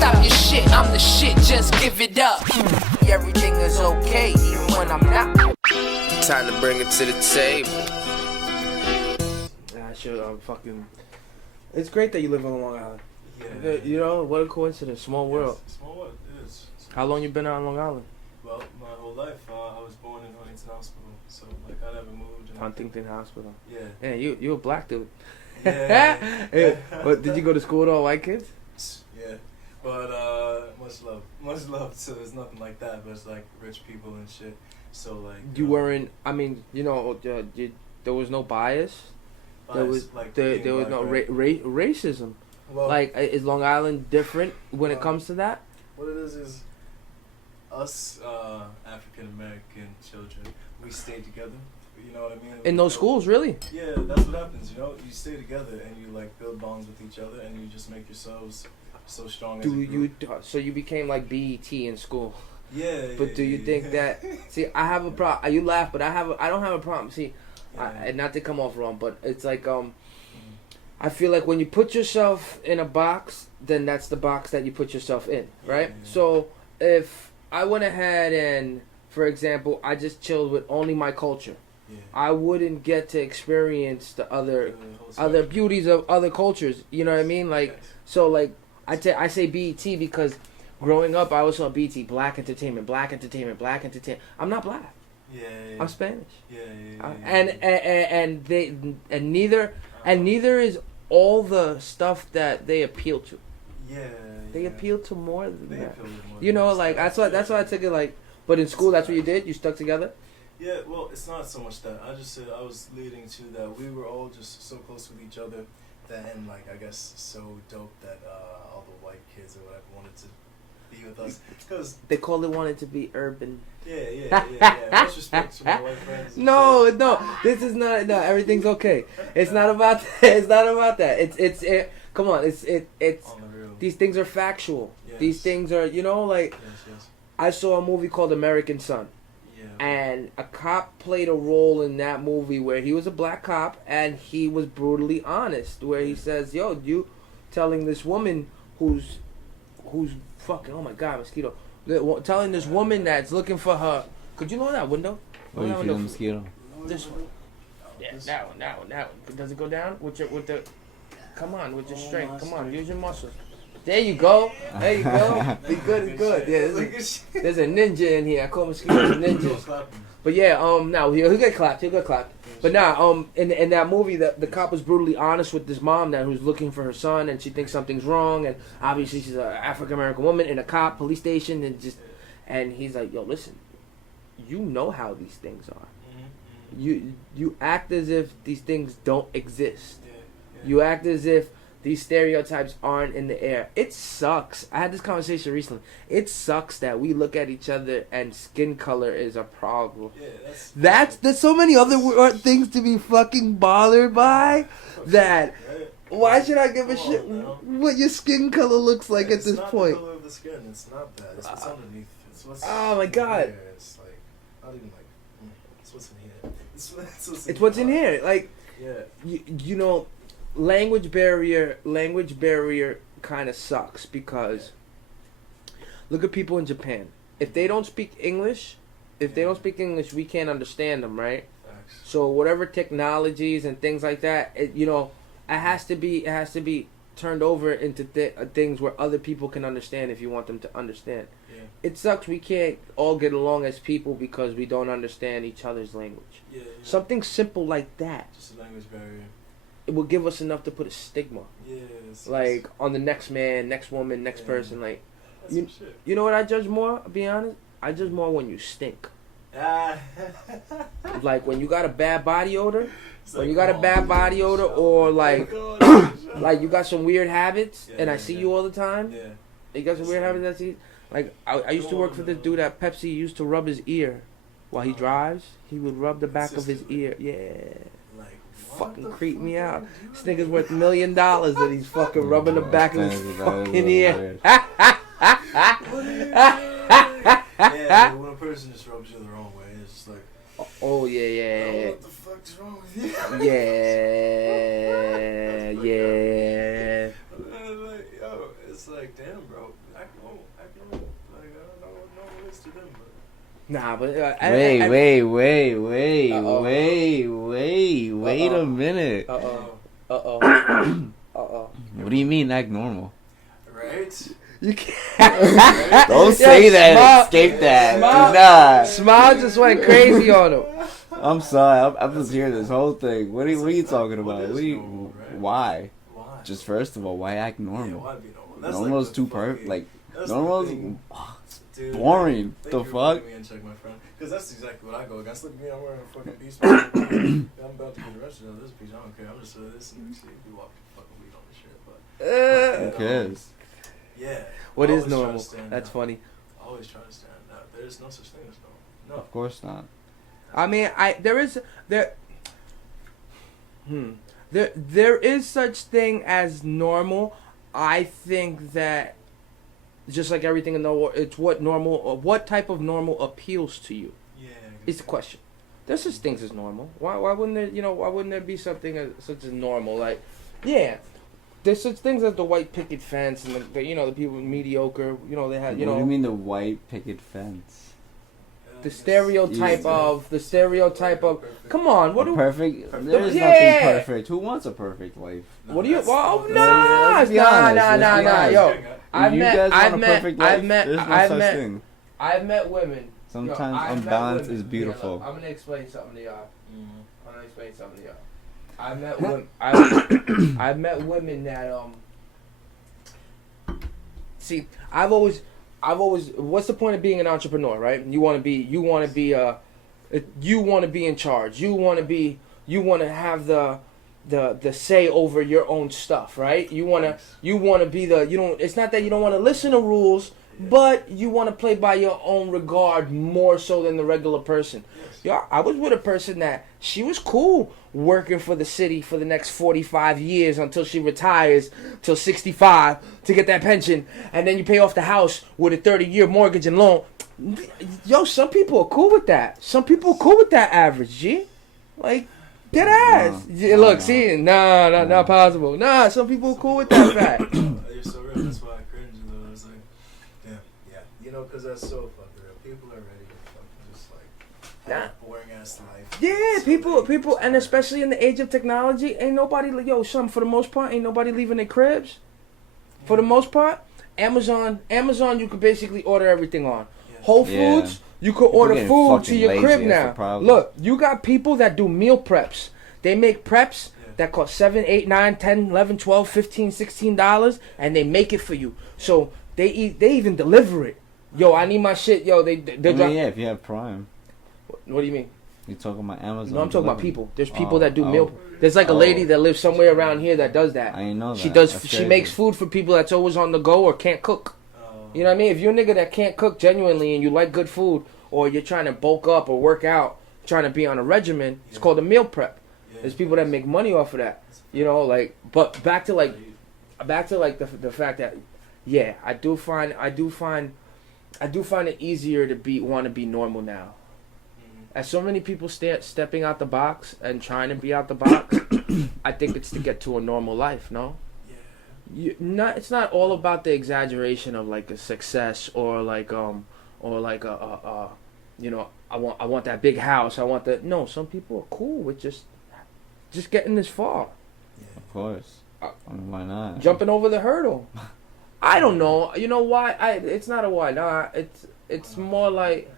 stop your shit, I'm the shit, just give it up. Everything is okay, even when I'm not. Time to bring it to the table. Fucking. It's great that you live on Long Island. Yeah. You know, what a coincidence. Small world. Yes, small world, it is. How long you been on Long Island? Well, my whole life. I was born in Huntington Hospital, so like I never moved. Huntington Hospital. Yeah. Yeah, you a black dude. Yeah. Yeah. But did you go to school with all white kids? Yeah. But much love. So there's nothing like that. But it's like rich people and shit. So like. You weren't. I mean, you know, there was no bias. There was like there was no racism. Well, like, is Long Island different when it comes to that? What it is us African American children, we stay together. You know what I mean? In those schools, really? Yeah, that's what happens. You know, you stay together and you like build bonds with each other, and you just make yourselves so strong. So you became like BET in school? Yeah. But do you think that? See, I have a problem. You laugh, but I don't have a problem. See, not to come off wrong, but it's like I feel like when you put yourself in a box, then that's the box that you put yourself in, right? Yeah. So if I went ahead and, for example, I just chilled with only my culture, I wouldn't get to experience the other beauties of other cultures. You know what I mean? Like, so like I say BET because growing up I was on BET, black entertainment. I'm not black. Yeah. I'm Spanish. Yeah. And neither is all the stuff that they appeal to. Yeah. They appeal to more than that. More you know, like that's why I took it like. But in school, that's what you did. You stuck together. Yeah. Well, it's not so much that. I just said I was leading to that. We were all just so close with each other that, and like I guess so dope that all the white kids or whatever wanted to be with us because they wanted to be urban. Yeah. Much respect to my white friends. No. This is not. No, everything's okay. It's not about. It's not about that. It's. Come on. It's. On the real. These things are factual. Yes. These things are. You know, like. Yes. I saw a movie called American Son. Yeah. And a cop played a role in that movie where he was a black cop and he was brutally honest. Where he says, "Yo, you telling this woman who's fucking, oh my God, mosquito. Telling this woman that's looking for her. Could you lower that window? Oh, you feel the mosquito? This one. Yeah, that one. Does it go down with the? Come on, with your strength. Come on, use your muscles. There you go. Be good. Yeah, there's a ninja in here. I call mosquitoes ninjas. But yeah, now he'll get clapped. But now, in that movie, the cop was brutally honest with this mom that who's looking for her son, and she thinks something's wrong, and obviously she's an African American woman in a police station, and he's like, yo, listen, you know how these things are. You act as if these things don't exist. You act as if these stereotypes aren't in the air. It sucks. I had this conversation recently. It sucks that we look at each other and skin color is a problem. Yeah, there's so many other things to be fucking bothered by that. Why should I give a shit what your skin color looks like at this point? It's not the color of the skin. It's not that. It's what's underneath. It's what's. Oh my God. Here. It's like not even like. It's what's in here. It's what's in here. Like. Yeah. You know. Language barrier kind of sucks because look at people in Japan. If they don't speak English, we can't understand them, right? Facts. So whatever technologies and things like that, it has to be turned over into things where other people can understand if you want them to understand. Yeah. It sucks we can't all get along as people because we don't understand each other's language. Yeah. Something simple like that. Just a language barrier. It will give us enough to put a stigma. Yes. Like on the next man, next woman, next person. Like, you know what I judge more? I'll be honest. I judge more when you stink. Like when you got a bad body odor. Or like, like you got some weird habits, and I see you all the time. Yeah. You got some weird habits. I see. Like I used to work for this dude at Pepsi. Used to rub his ear while he drives. He would rub the back of his ear. Yeah. Fucking creep me out. This nigga's worth $1 million and he's fucking rubbing the back of his fucking ear. Yeah, when a person just rubs you the wrong way, it's just like, oh yeah. What the fuck's wrong with you? Yeah. Like, yo, it's it's like, damn, bro, act normal. Like, I don't know what normal is to them, but. Nah, but wait a minute. What do you mean act normal? Right? You can't. Don't say that. Escape that. Do not. Smile just went crazy on him. I'm sorry. I'm just hearing this whole thing. What are you talking about? Normal, right? Why? Why? Just first of all, why act Yeah, normal? why be normal? That's Normal's like too the perfect. fucking- Like that's the normal's thing. Dude, boring. thank The you for fuck? putting me in check, my friend. Because that's exactly what I go against. Look at me, I'm wearing a fucking beast. I'm about to get arrested on this piece. I don't care. I'm just this and see if you walk fucking weed on this shit. But Who cares? yeah. What I is always try to normal? stand That's out. funny. I always try to stand out. There's no such thing as normal. No. Of course not. I mean, there is such thing as normal. I think that just like everything in the world, it's what type of normal appeals to you Yeah. is the question. There's such things as normal. Why wouldn't there? Why wouldn't there be something such as normal? Like, yeah. There's such things as the white picket fence and the people mediocre. They had What do you mean the white picket fence? the stereotype of. Come on, what do? Perfect. Yeah. There's nothing perfect. Who wants a perfect life? What do you? That's- Well, let's be honest, let's be honest. Yo, If I've you met, guys I've want a met, perfect life, I've met, there's no I've such met, thing. I've met women. Sometimes I've met unbalance women. is beautiful. Yeah, look, I'm gonna explain something to y'all. Mhm. I'm gonna explain something to y'all. I've met women. I've met women that See, I've always. What's the point of being an entrepreneur, right? You want to be in charge. You want to have the say over your own stuff, right? You want to be it's not that you don't want to listen to rules, but you want to play by your own regard more so than the regular person. Yeah, I was with a person that she was cool working for the city for the next 45 years until she retires till 65 to get that pension, and then you pay off the house with a 30-year mortgage and loan. Yo, some people are cool with that. Some people are cool with that average, G. Like, dead ass. Yeah, look, see, not possible. Nah, some people are cool with that fact. You're so real. That's why I cringe. Though. It's like, yeah. Because that's so fucking real. People are ready to fucking just like have a boring ass life. Yeah, So people, and especially in the age of technology, ain't nobody, for the most part, ain't nobody leaving their cribs. For the most part, Amazon, you could basically order everything on. Yeah. Whole Foods, you could order getting food to fucking your lazy, crib that's the now. problem. Look, you got people that do meal preps. They make preps Yeah. that cost $7, $8, $9, $10, $11, $12, $15, $16, and they make it for you. So they even deliver it. Yo, I need my shit. Yo, Yeah, if you have Prime. What do you mean? You're talking about Amazon. No, I'm talking about delivery. people. There's people Oh, that do oh. meal. There's like a lady that lives somewhere around here that does that. I didn't know that. She does. That's She crazy. makes food for people that's always on the go or can't cook. You know what I mean? If you're a nigga that can't cook genuinely and you like good food, or you're trying to bulk up or work out, trying to be on a regimen, it's called a meal prep. Yeah. There's people that make money off of that. But back to the fact that, yeah, I do find it easier to want to be normal now. As so many people stepping out the box and trying to be out the box, I think it's to get to a normal life. No, it's not all about the exaggeration of like a success or like I want that big house. No. Some people are cool with just getting this far, Of course. Why not? jumping over the hurdle. I don't know. You know why? It's not a why not. It's more like.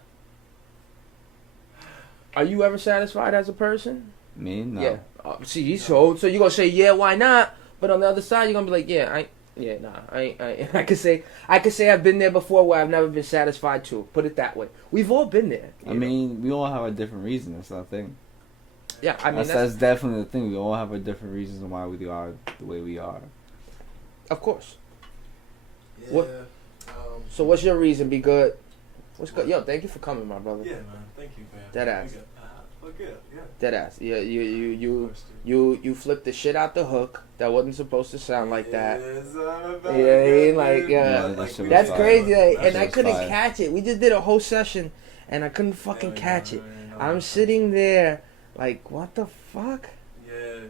Are you ever satisfied as a person? Me? No. Yeah. See, so you're gonna say yeah, why not? But on the other side, you're gonna be like, yeah, I could say I've been there before where I've never been satisfied too. Put it that way. We've all been there. I mean, we all have a different reason. That's the thing. Yeah, I mean that's definitely the thing. We all have a different reasons why we are the way we are. Of course. Yeah. What- So what's your reason? Be good. What's good? Yo, thank you for coming, my brother. Yeah, man. Thank you, man. Dead ass. Fuck yeah. Dead ass. Yeah, Of course, dude. you flipped the shit out the hook. That wasn't supposed to sound like that. Yeah, ain't like, that shit was That's fire. crazy, like, That and shit I was couldn't fire. catch it. We just did a whole session, and I couldn't fucking catch it. I'm sitting there, like, what the fuck? Yeah.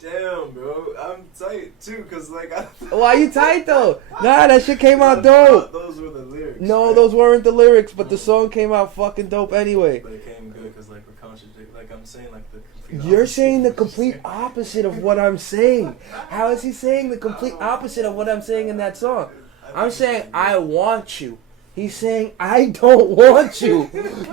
Damn, bro, I'm tight too, cause like I. Why you tight though? Nah, that shit came out dope. Those were the lyrics. No, right? those weren't the lyrics, but the song came out fucking dope anyway. But it came good, cause like we're contradicting. Like I'm saying, like the complete. You're opposite saying the of what you're complete saying. opposite of what I'm saying. How is he saying the complete opposite of what I'm saying in that song? I'm saying I want you. He's saying I don't want you.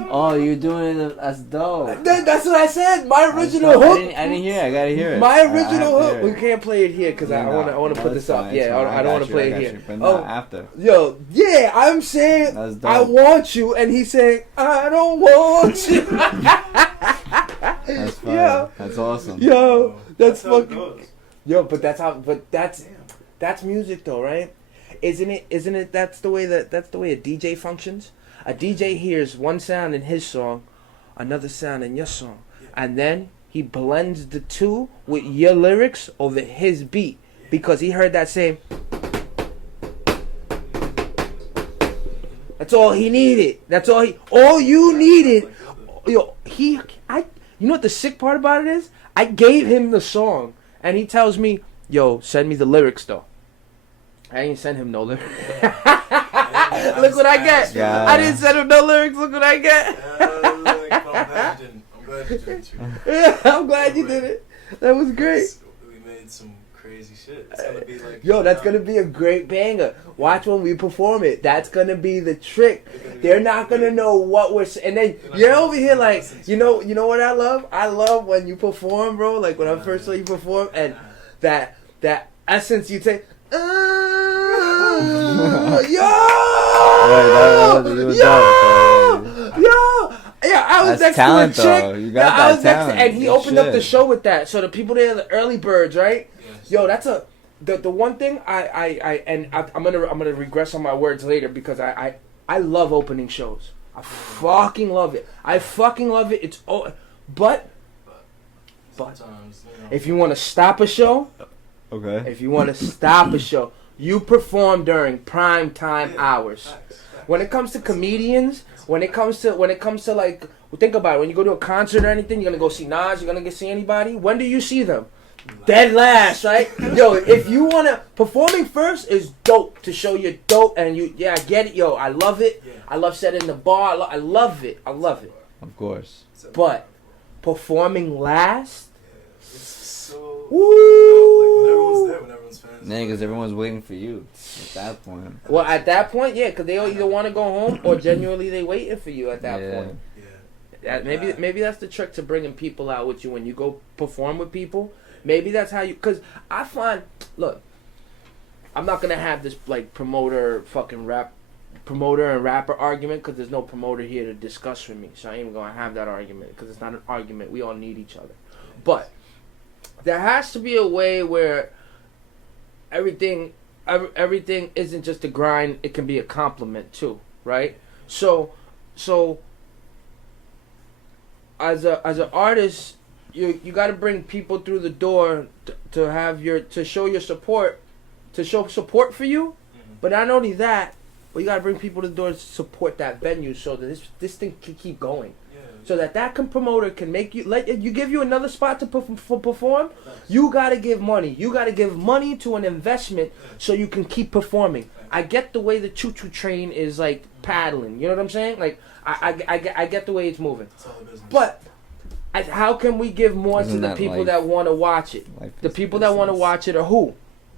Oh, you're doing it. That's dope. That's what I said. My That's original dope. hook. I didn't hear it. I gotta hear it. My I have original to hook. hear We it. can't play it here because I want to put it's this up. fine, Yeah, it's fine. I don't want to play I it got here. you, but not after. Yo, yeah, I'm saying That's dope. I want you, and he's saying I don't want you. That's fine. Yo. That's awesome. Yo, that's how it fucking. goes. Yo, but that's music though, right? Isn't it? That's the way a DJ functions. A DJ hears one sound in his song, another sound in your song, and then he blends the two with your lyrics over his beat because he heard that same. That's all he needed. That's all he. All you needed. Yo, you know what the sick part about it is? I gave him the song, and he tells me, "Yo, send me the lyrics though." I ain't send him no lyrics. Look what I get. Yeah. I didn't send him no lyrics. Look what I get. I'm glad you did it too. I'm glad you did it. That was great. We made some crazy shit. It's gonna be like. Yo, that's gonna be a great banger. Watch when we perform it. That's gonna be the trick. They're not gonna know what we're saying. And then you're over here like, you know what I love? I love when you perform, bro. Like when I first saw you perform, and that essence you take. Yo, yeah, I was That's next talent, to a chick. though. You got that talent. And he Good opened up the shit. show with that. So the people there, the early birds, right? Yes. Yo, that's the one thing I'm gonna regress on my words later because I love opening shows. I fucking love it. It's but Sometimes, if you want to stop a show. Okay. If you want to stop a show, you perform during prime time hours. Facts. When it comes to comedians, when it comes to like, think about it. When you go to a concert or anything, you're gonna go see Nas. You're gonna see anybody. When do you see them? Dead last, right? Yo, if you wanna performing first is dope to show you're dope and I get it. Yo, I love it. Yeah. I love setting the bar. I love it. Of course. But performing last. It's so. Woo! Like when everyone's there, when everyone's fans. Yeah, because everyone's waiting for you at that point. Well, at that point, yeah, because they either want to go home or genuinely they waiting for you at that point. Yeah. Maybe that's the trick to bringing people out with you when you go perform with people. Maybe that's how you. Because I find, look, I'm not gonna have this like promoter and rapper argument because there's no promoter here to discuss with me. So I ain't even gonna have that argument because it's not an argument. We all need each other, but there has to be a way where everything isn't just a grind. It can be a compliment too, right? So as an artist, you got to bring people through the door to show your support, to show support for you. Mm-hmm. But not only that, but you got to bring people to the door to support that venue so that this thing can keep going. So that promoter can make you give you another spot to perform. You gotta give money. You gotta give money to an investment so you can keep performing. I get the way the choo-choo train is like paddling. You know what I'm saying? Like I get the way it's moving. It's all the business. But how can we give more Isn't to the that people life? that want to watch it? Life The is people that want to business. watch it are who?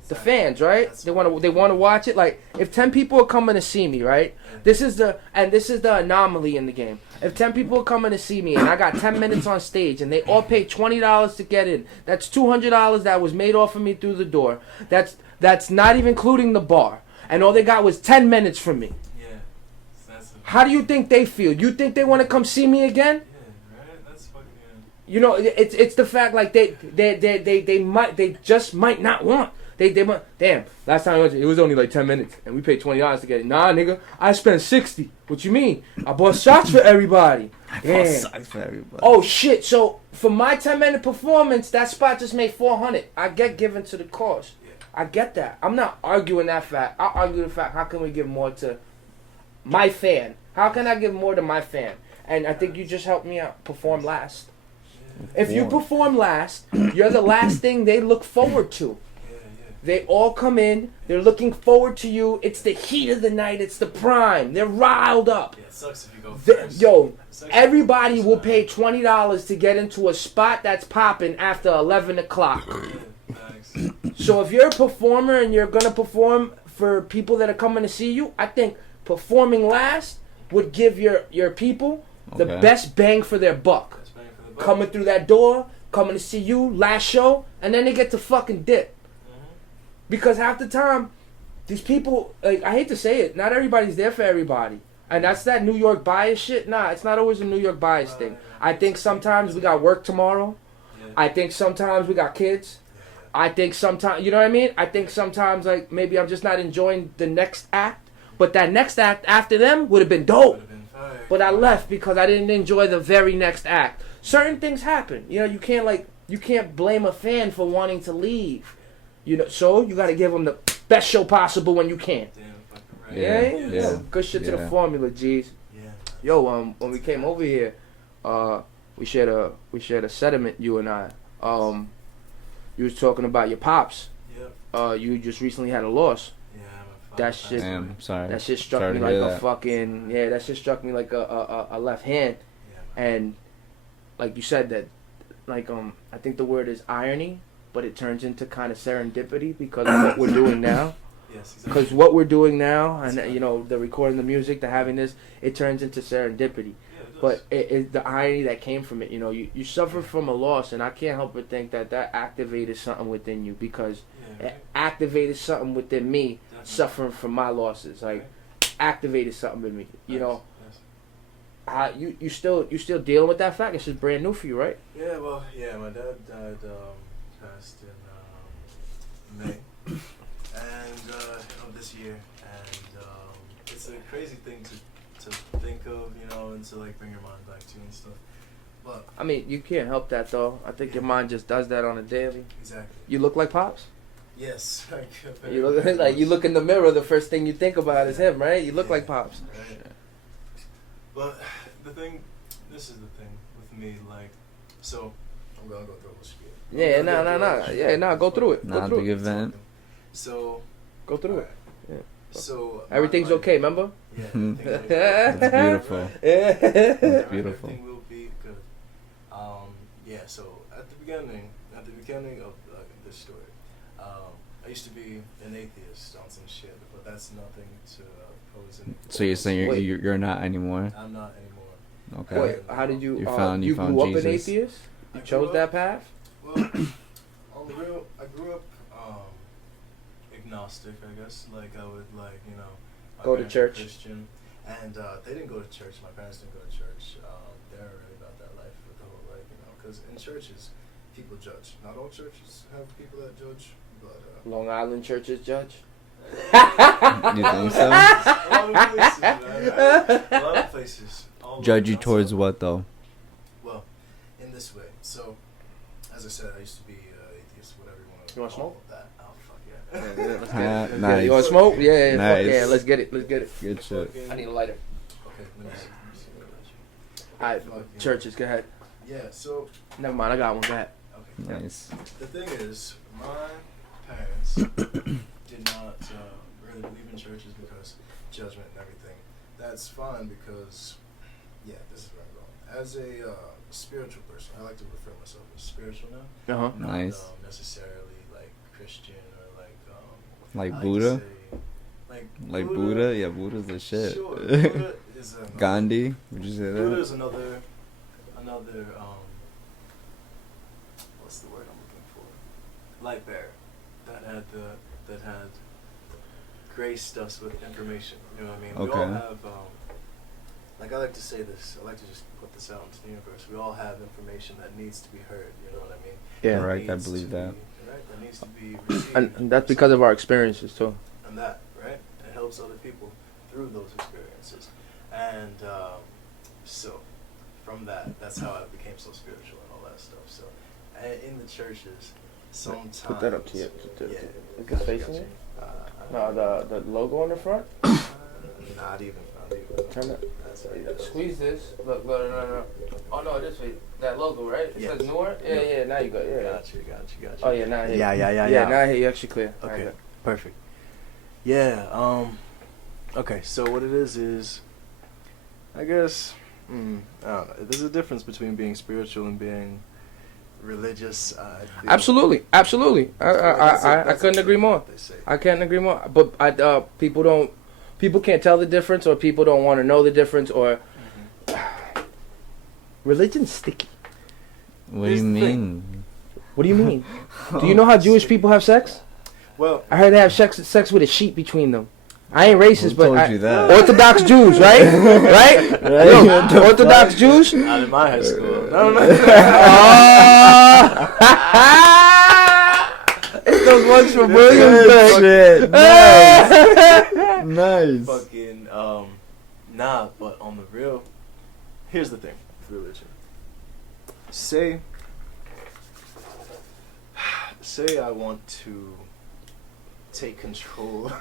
The fans, right? They want to watch it. Like if 10 people are coming to see me, right? This is the anomaly in the game. If 10 people are coming to see me and I got 10 minutes on stage and they all paid $20 to get in, that's $200 that was made off of me through the door. That's not even including the bar, and all they got was 10 minutes from me. Yeah. That's How do you think they feel? You think they want to come see me again? Yeah, right? That's fucking. You know, it's the fact like they just might not want. They might, damn, last time I went, it was only like 10 minutes and we paid $20 to get it. Nah, nigga, I spent 60. What you mean? I bought shots for everybody. Damn. Sucks for everybody. Oh shit! So for my 10-minute performance, that spot just made $400. I get given to the cause. I get that. I'm not arguing that fact. I argue the fact. How can we give more to my fan? How can I give more to my fan? And I think you just helped me out. Perform last. If you perform last, you're the last thing they look forward to. They all come in. They're looking forward to you. It's the heat of the night. It's the prime. They're riled up. Yeah, it sucks if you go first. Everybody will pay $20 to get into a spot that's popping after 11 o'clock. So if you're a performer and you're going to perform for people that are coming to see you, I think performing last would give your people the best bang for their buck. Coming through that door, coming to see you, last show, and then they get to fucking dip. Because half the time, these people, like, I hate to say it, not everybody's there for everybody. And that's that New York bias shit. Nah, it's not always a New York bias thing. I think sometimes we got work tomorrow. I think sometimes we got kids. I think sometimes, you know what I mean? I think sometimes, like, maybe I'm just not enjoying the next act. But that next act after them would have been dope. But I left because I didn't enjoy the very next act. Certain things happen. You know, you can't blame a fan for wanting to leave. You know, so you got to give them the best show possible when you can. Yeah. Good shit to the formula, G's. Yeah. Yo, when we came over here, we shared a sentiment, you and I. You was talking about your pops. Yep. You just recently had a loss. Yeah, that shit. Damn, sorry. That shit struck me like a fucking that shit struck me like a left hand. Yeah, and like you said that, like I think the word is irony. But it turns into kind of serendipity because of what we're doing now. Yes, exactly. Because what we're doing now, and you know, the recording the music, the having this, it turns into serendipity. Yeah, but it the irony that came from it, you know, you suffer from a loss, and I can't help but think that activated something within you because it activated something within me, suffering from my losses, like activated something in me. You know, you still dealing with that fact? It's just brand new for you, right? Yeah, well, my dad died. Passed in May and of this year, and it's a crazy thing to think of, you know, and to like bring your mind back to and stuff. But I mean, you can't help that though. I think your mind just does that on a daily. Exactly. You look like Pops. Yes. You look like you look in the mirror. The first thing you think about is him, right? You look like Pops. Right. But this is the thing with me, like, so I'm gonna go through a spiel. Yeah, no, go through it. Not a big event. So, go through it. Yeah. So everything's okay, remember? Yeah. It's beautiful. It's beautiful. Everything will be good. So at the beginning of this story, I used to be an atheist on some shit, but that's nothing to pose any. So you're saying you're not anymore? I'm not anymore. Okay. Wait, how did you? You grew up Jesus. an atheist? You chose that path? Well, on the real, I grew up agnostic, I guess. Like I would, like, you know, go to church. Christian, and they didn't go to church. My parents didn't go to church. They weren't really about that life with the whole, like, you know, because in churches, people judge. Not all churches have people that judge, but Long Island churches judge. You think so? A lot of places, man. A lot of places. Judge you towards what though? Well, in this way. So, as I said, I used to be atheist, whatever you want to. You want to smoke? That. Oh fuck yeah. Let's get it. Nice. You want to smoke? Yeah, Nice. fuck yeah. Let's get it. Good shit. I need a lighter. Okay, let me see. Alright, churches, go ahead. Yeah. So. Never mind, I got one. Go ahead. Okay. Nice. The thing is, my parents did not really believe in churches because judgment and everything. That's fine because, yeah, this is where I'm going. As a spiritual person, I like to refer myself as spiritual now. Uh-huh. Not, Nice. Necessarily like Christian or like. Like Buddha? Like Buddha? Yeah, Buddha's the shit. Sure. Buddha is Gandhi? Would you say that? Buddha is another. What's the word I'm looking for? Light bearer. That had graced us with information. You know what I mean? Okay. We all have, like I like to say this, I like to just put this out into the universe. We all have information that needs to be heard. You know what I mean? Yeah. Right, I believe that. Right, that needs to be received. And that's because of our experiences too. And that, right? It helps other people through those experiences. And so, from that's how I became so spiritual and all that stuff. So, in the churches, sometimes. Put that up to you. Yeah. Is it facing it? No, the logo on the front? Not even. Turn it. That's right. Squeeze this. Look, no. Oh no, this way. That logo, right? It says newer. Yeah. Now you go. Yeah. Got you. Oh yeah, now I hear you. Yeah. Yeah, now I hear you actually clear. Okay, perfect. Yeah. Okay, so what it is, I guess, I don't know. There's a difference between being spiritual and being religious. Absolutely. I couldn't agree more. I can't agree more. But people can't tell the difference, or people don't want to know the difference, or religion's sticky. What do you mean? What do you mean? Do you know how Jewish people have sex? Well, I heard they have sex with a sheet between them. I ain't racist, Who but told you that? Orthodox Jews, right? right? Yo, Orthodox Jews? not in my high school. No. It's those ones from Williamsburg. Shit. Nice. Fucking, nah, but on the real, here's the thing with religion. Say I want to take control.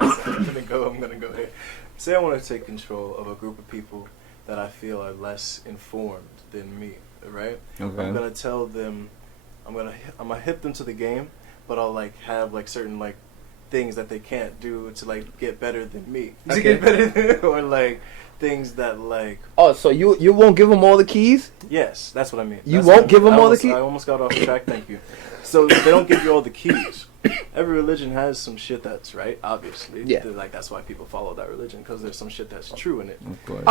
I'm gonna go here. Say I want to take control of a group of people that I feel are less informed than me, right? Okay. I'm gonna tell them, I'm gonna hip them to the game, but I'll like have like certain like things that they can't do to like get better than me. Okay. To get better than, or like things that like. Oh, so you won't give them all the keys? Yes, that's what I mean. You That's won't what I give mean. them all the keys? I almost got off track. Thank you. So they don't give you all the keys. Every religion has some shit that's right, obviously. Yeah. Like that's why people follow that religion, because there's some shit that's true in it. Of course.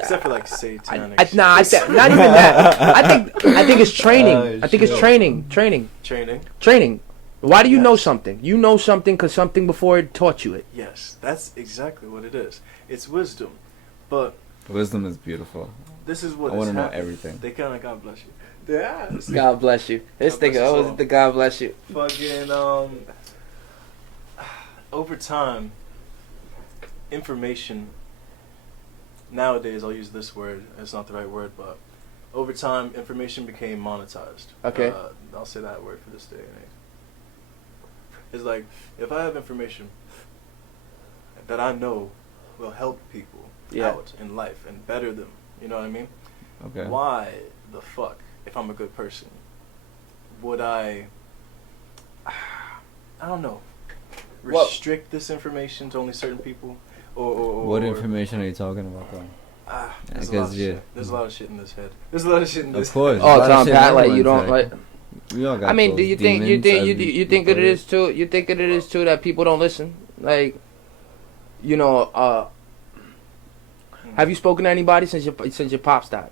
Except for like satanic. Not even that. I think it's training. I think it's training. Training. Why do you Yes. know something? You know something because something before it taught you it. Yes, that's exactly what it is. It's wisdom, but Wisdom is beautiful. this is what I want to know everything. They kind of God bless you. Yeah. God bless you. This God bless nigga us always all. the God bless you. Fucking over time, information. Nowadays, I'll use this word. It's not the right word, but over time, information became monetized. Okay. I'll say that word for this day and age. It's like if I have information that I know will help people out in life and better them. You know what I mean? Okay. Why the fuck, if I'm a good person, would I don't know, restrict this information to only certain people? Or What information are you talking about, though? There's a lot of shit. There's a lot of shit in this head. There's a lot of shit in this Of course. head. Oh, A lot of Tom shit Pat, like everyone's you don't like- like. We all got I mean, those do you think demons that it is too? You think that it is too that people don't listen? Like, you know, have you spoken to anybody since your pops died?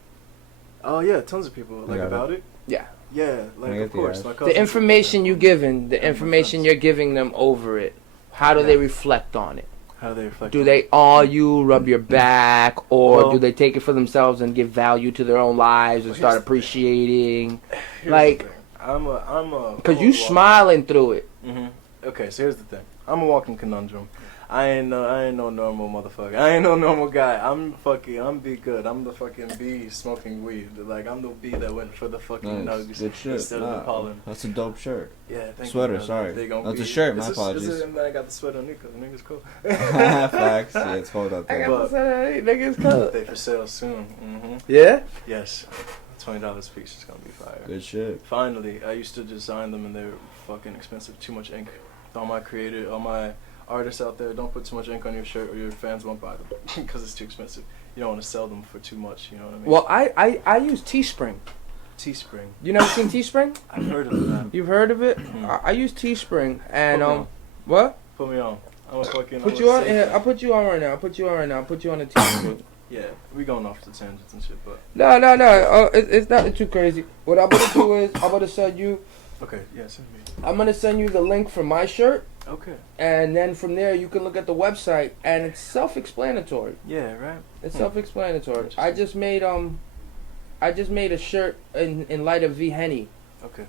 Oh yeah, tons of people like Yeah. about it. Yeah. Yeah, like I of get the course. ass. My The cousins- information you giving, the Yeah, my information friends. you're giving them over it. How do Yeah. they reflect on it? How do they reflect? Do on they it? awe you, rub your back, or Well- do they take it for themselves and give value to their own lives and Well, start here's the thing. appreciating? Here's like- the thing. I'm a. Because you smiling through it. Mhm. Okay, so here's the thing. I'm a walking conundrum. I ain't no normal motherfucker. I ain't no normal guy. I'm B.Goode. I'm the fucking bee smoking weed. Like I'm the bee that went for the fucking Nice. nugs Good shit. instead of the Nah, pollen. That's a dope shirt. Yeah, thank Sweater, you. brother. sorry. They gonna That's a be- shirt, my this is- apologies. This is, and then I got the sweater on Nico. The nigga's cool. Facts. Yeah, it's cold out there. But- niggas cold. They for sale soon. Yeah? Yes, $20 a piece is gonna be fire. Good shit. Finally, I used to design them and they're fucking expensive. Too much ink. All my artists out there, don't put too much ink on your shirt or your fans won't buy them because it's too expensive. You don't want to sell them for too much. You know what I mean? Well, I use Teespring. Teespring. You never seen Teespring? I've heard of that. You've heard of it? Mhm. I use Teespring and Put me on. what? Put me on. I'm a fucking. Put I'm you a on? safe- Yeah, I'll put you on right now. I'll put you on right now. I'll put you on the Teespring. Yeah, we going off the tangents and shit, but No. It's not too crazy. What I'm gonna do is I'm gonna send you. okay. Yeah, send me. I'm gonna send you the link for my shirt, Okay. and then from there you can look at the website, and it's self-explanatory. Yeah. Right. It's Hmm. self-explanatory. I just made a shirt in light of V Henny Okay.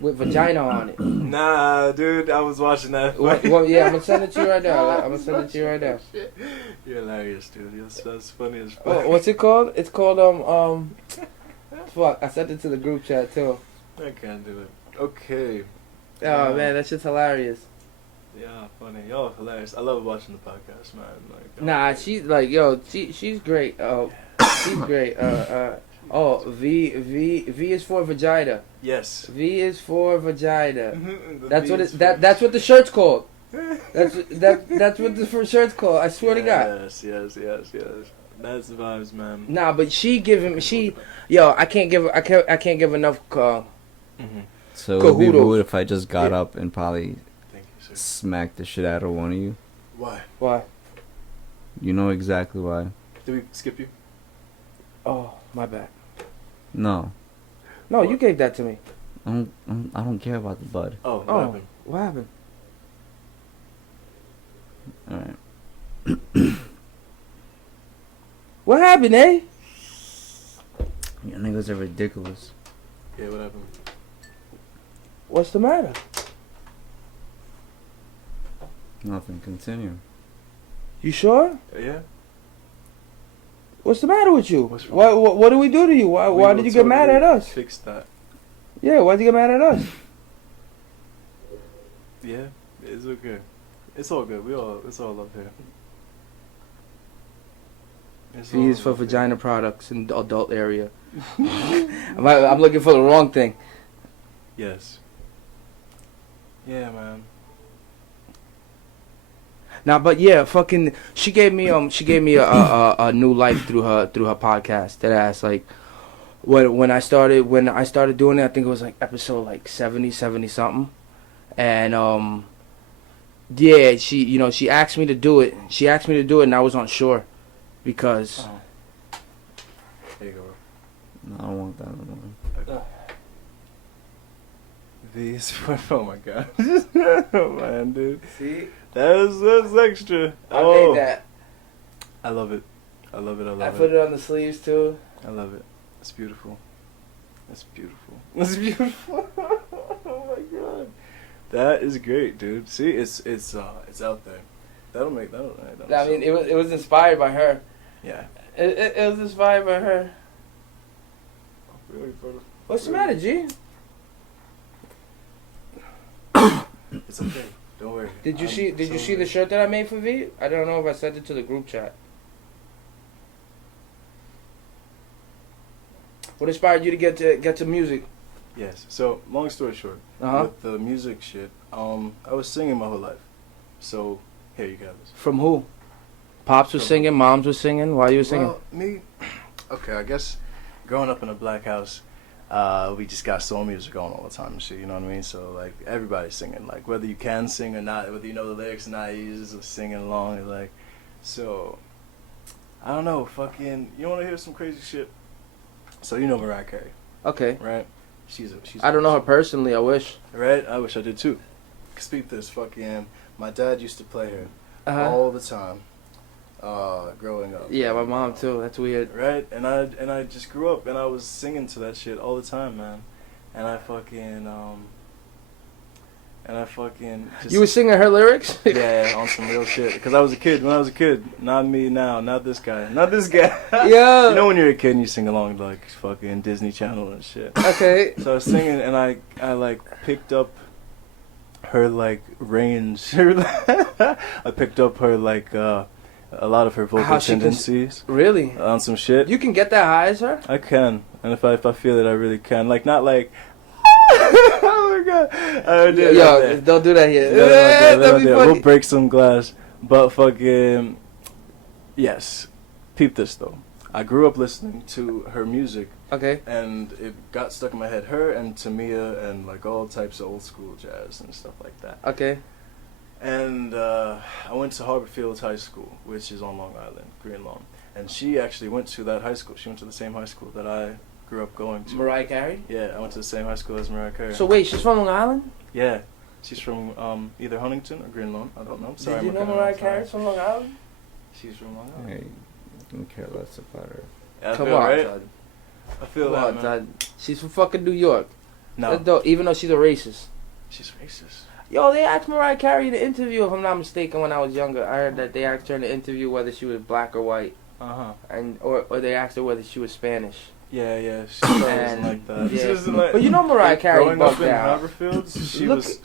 with vagina on it. Nah, dude, I was watching that. Well, yeah, I'm gonna send it to you right now. I'm gonna send it to you right now. You're hilarious, dude. That's funny as fuck. Oh, what's it called? It's called fuck. I sent it to the group chat too. I can't do it. Okay. Oh man, that's just hilarious. Yeah, funny. Y'all hilarious. I love watching the podcast, man. Like, Nah, she's like, yo, she's great. She's great. V is for vagina. Yes. V is for vagina. That's what that's what the shirt's called. That's what the shirt's called. I swear to God. Yes. That's the vibes, man. Nah, but I can't give enough. So it would be Cahoodles. rude if I just got up and probably Thank you, sir. smacked the shit out of one of you. Why? Why? You know exactly why. Did we skip you? Oh, my bad. No, No, you gave that to me. I don't care about the bud. Oh, what Oh, happened? what happened? All right. What happened, eh? You niggas are ridiculous. Yeah, what happened? What's the matter? Nothing. Continue. You sure? Yeah. What's the matter with you? What's wrong? What did we do to you? Why did you get mad at us? Fix that. Yeah, why'd you get mad at us? Yeah, it's okay. It's all good. It's all love here. It's V all is for love here. vagina products in the adult area. I'm looking for the wrong thing. Yes. Yeah, man. Now, but yeah, fucking, she gave me a new life through her podcast. That ass, like, when I started doing it, I think it was like episode like 70 something, and yeah, she asked me to do it. And I was unsure because Oh. There you go. No, I don't want that anymore. These. Oh my god. Oh man, dude. see, That's extra. I made that. I love it. I love it. I put it on the sleeves too. I love it. It's beautiful. It's beautiful. It's beautiful. Oh my god. That is great, dude. See, it's out there. That'll I mean, it was inspired by her. yeah. It was inspired by her. Really, brother. What's the matter, G? It's okay. Don't worry. Did you see the shirt that I made for V? I don't know if I sent it to the group chat. What inspired you to get to music? Yes. So, long story short, with the music shit, I was singing my whole life. So, here you go. From who? Pops was singing, moms was singing. Why you were singing? Well, me. Okay, I guess growing up in a black house, we just got soul music on all the time and shit, you know what I mean? So, like, everybody's singing. Like, whether you can sing or not, whether you know the lyrics or not, you just singing along. And, like, so, I don't know, fucking, you want to hear some crazy shit? So, you know Mariah Carey, Okay. right? She's I don't know her personally. I wish. Right? I wish I did too. Speak this, fucking, my dad used to play her all the time, growing up. Yeah, my mom too. That's weird. Right, and I just grew up and I was singing to that shit all the time, man. And I fucking just, You were singing her lyrics? yeah, on some real shit. Because I was a kid when I was a kid. Not me now. Not this guy. Not this guy. Yeah. You know when you're a kid and you sing along to like fucking Disney Channel and shit. Okay. So I was singing and I like picked up her like range. I picked up her like a lot of her vocal How she can- tendencies Really? on some shit. You can get that high as her? I can, and if I feel it, I really can. Like not like. Oh my god! Yo, don't do that here. That'd be We'll funny. break some glass, but fucking yes. Peep this though. I grew up listening to her music, Okay. and it got stuck in my head. Her and Tamia and like all types of old school jazz and stuff like that. Okay. And I went to Harbor Fields High School, which is on Long Island, Green Lawn. And she actually went to that high school. She went to the same high school that I grew up going to. Mariah Carey? Yeah, I went to the same high school as Mariah Carey. So wait, she's from Long Island? Yeah, she's from either Huntington or Green Lawn. I don't know. Sorry, Did you I'm know looking at Mariah my Carey's phone. from Long Island? She's from Long Island. Hey, I don't care less about her. Yeah, I Come feel on, right. Todd. I feel Come that, on, man. Todd. She's from fucking New York. No, That's dope, even though she's a racist. she's racist. Yo, they asked Mariah Carey to interview, if I'm not mistaken, when I was younger. I heard that they asked her in the interview whether she was black or white, and or they asked her whether she was Spanish. Yeah, she probably doesn't And- like that. yeah. She doesn't like. But you know Mariah Carey growing up bugged in out. Haverfields, she Look was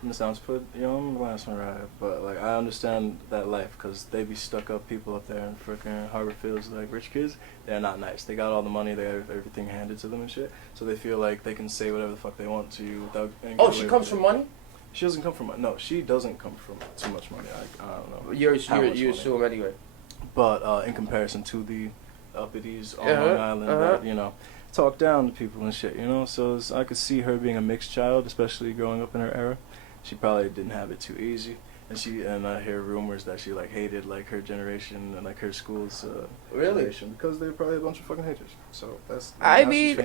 And it sounds put, you know, I'm the last one right. But like, I understand that life because they be stuck up people up there in freaking Harbor Fields, like rich kids. They're not nice. They got all the money, they got everything handed to them and shit. So they feel like they can say whatever the fuck they want to you without. Oh, she comes from money? She doesn't come from. No, she doesn't come from too much money. I don't know. You assume anyway. But in comparison to the uppities on Long Island, that, you know, talk down to people and shit, you know. So I could see her being a mixed child, especially growing up in her era. She probably didn't have it too easy, and I hear rumors that she like hated like her generation and like her school's generation because they're probably a bunch of fucking haters. So that's. I mean,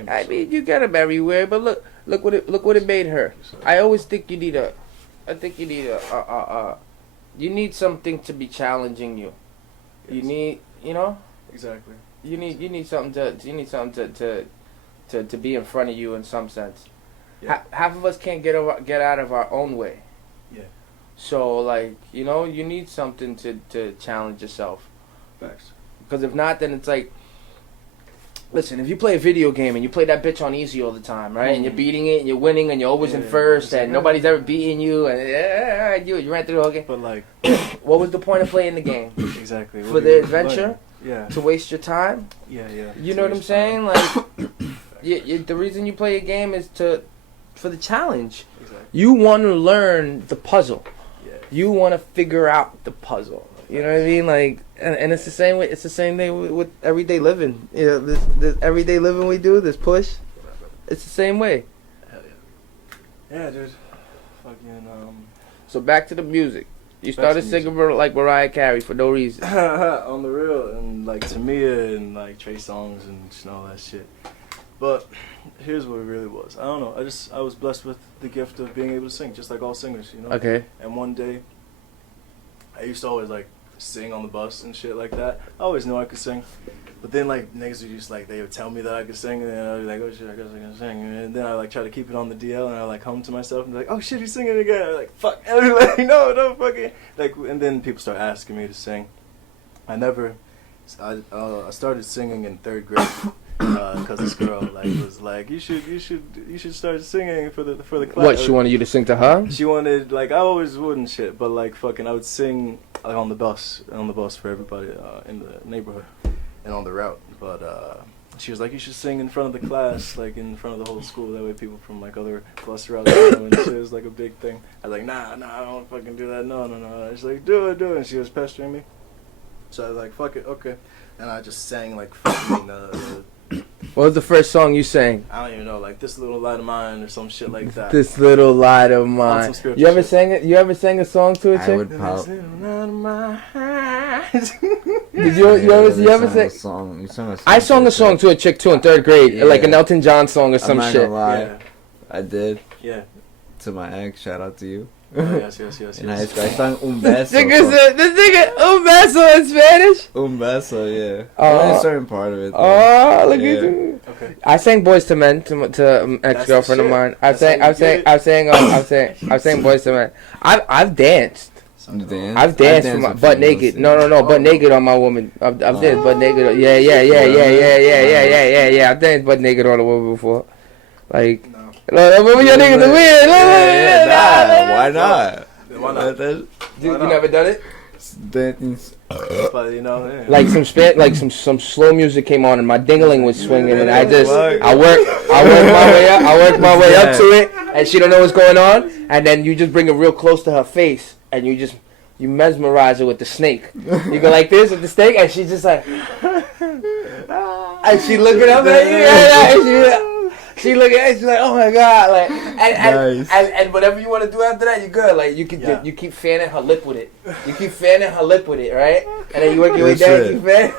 you get them everywhere, but look what it made her. I always think you need you need something to be challenging you. Yes. You need, you know. Exactly. You need something to be in front of you in some sense. Yeah. Half of us can't get out of our own way. Yeah. So like, you know, you need something to challenge yourself. Facts. Because if not, then it's like, listen, if you play a video game and you play that bitch on easy all the time, right? And you're beating it and you're winning and you're always in first and nobody's ever beating you and you ran through the whole game. But like, what was the point of playing the game? Exactly. For the adventure? Yeah. To waste your time? Yeah. You know what I'm saying? Like, the reason you play a game is for the challenge. Exactly. You want to learn the puzzle. Yeah. You want to figure out the puzzle. You know what I mean? Like, and it's the same way. It's the same thing with everyday living. You know, this everyday living we do, this push. It's the same way. Hell yeah. Yeah, dude. Fucking So back to the music. You started singing like Mariah Carey for no reason. On the real, and like Tamia and like Trey Songz and all that shit. But here's what it really was. I don't know. I was blessed with the gift of being able to sing, just like all singers, you know. Okay. And one day, I used to always like sing on the bus and shit like that. I always knew I could sing, but then like niggas would just like they would tell me that I could sing, and then I'd be like, oh shit, I guess I can sing. And then I like try to keep it on the DL, and I like hum to myself and be like, oh shit, he's singing again. I'm like, fuck, and I'm like, no, don't fucking like. And then people start asking me to sing. I started singing in 3rd grade. Because this girl like was like, you should start singing for the class. What, she wanted you to sing to her? She wanted, like, I always would and shit, but like fucking I would sing like, on the bus for everybody in the neighborhood and on the route. But she was like, you should sing in front of the class, like in front of the whole school. That way people from like other bus routes know, and shit. It was like a big thing. I was like, nah, I don't fucking do that. No. She's like, do it. And she was pestering me. So I was like, fuck it, okay. And I just sang like fucking What was the first song you sang? I don't even know, like This Little Light of Mine or some shit like that. This Little Light of Mine. You ever sang it? You ever sang a song to a chick? I would probably. Did you ever sing a song? You sang a song. I sang a song to a chick too in 3rd grade, Yeah. like an Elton John song or some I'm not shit. gonna lie. Yeah. I did. Yeah. To my ex, shout out to you. Oh, yes. In high school, I sang Un Beso. This nigga, Un Beso in Spanish? Un Beso, yeah. Oh. Only a certain part of it. Though. Oh, look Yeah. at you. Okay. I sang Boys to Men to ex-girlfriend of mine. I sang Boys to Men. I've danced. You dance? I've danced for my butt naked. No, butt naked on my woman. I've danced butt naked. Yeah. I've danced butt naked on a woman before. Like, no, your niggas are weird. Why not? Why not? Dude, you never done it? But you know, yeah. Like some slow music came on and my dingling was swinging and I work my way up to it and she don't know what's going on and then you just bring it real close to her face and you mesmerize her with the snake. You go like this with the snake and she's just like and she looking up at you and she looking at it, she's like, oh my god, like and whatever you want to do after that, you're good. Like you can you keep fanning her lip with it. You keep fanning her lip with it, right? And then you work your way down, you keep fanning.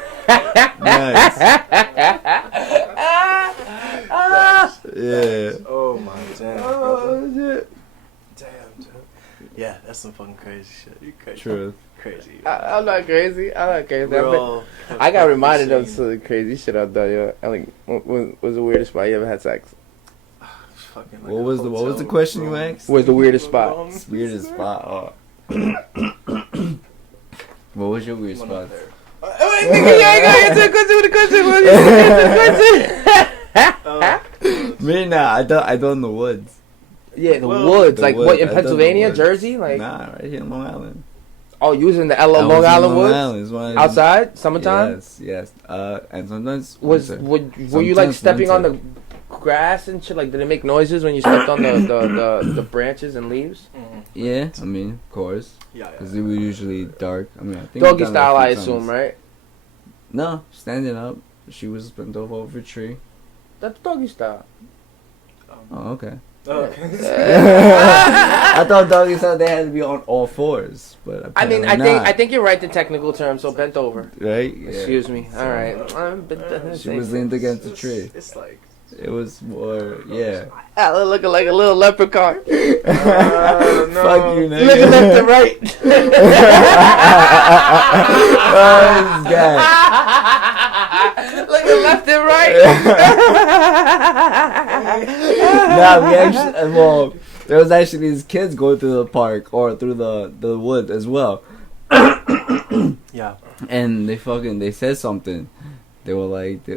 Nice. Yeah. Oh my damn. Oh shit. Damn, dude. Yeah, that's some fucking crazy shit. You crazy. Truth. Crazy. I'm not crazy. I got reminded of some crazy shit I've done. Yo. I think what was the weirdest spot you ever had sex? Fucking like What was the question you asked? Where's the weirdest spot? Weirdest spot. Oh. What was your weird spot? Wait, nigga, you ain't gonna answer the question. Me, nah, I don't know woods. Yeah, the woods. The Like woods. what in I thought the Pennsylvania, woods. Jersey? Like Nah, right here in Long Island. oh, you was in the I was Long in Island Long woods Island, is when I- outside summertime. Yes. And sometimes Were you like sometimes stepping on winter. the grass and shit? Like did it make noises when you stepped on the branches and leaves? Yeah, I mean, of course, Yeah. because it was usually dark. I mean, I think Doggy we've done it a style, few I assume, times. right? No, standing up. She was bent over a tree. That's doggy style. Oh, okay. Oh, okay. I thought doggy style they had to be on all fours, but I mean, apparently I think you're right. The technical term, so bent over. right. Yeah. Excuse me. All right. She was leaned against a tree. It's like. It was more, yeah. Alan looking like a little leprechaun. Fuck you, nigga. Looking left and right. Oh, this guy. Looking left and right. Nah, we actually, well, there was actually these kids going through the park or through the woods as well. Yeah. And they said something. They were like,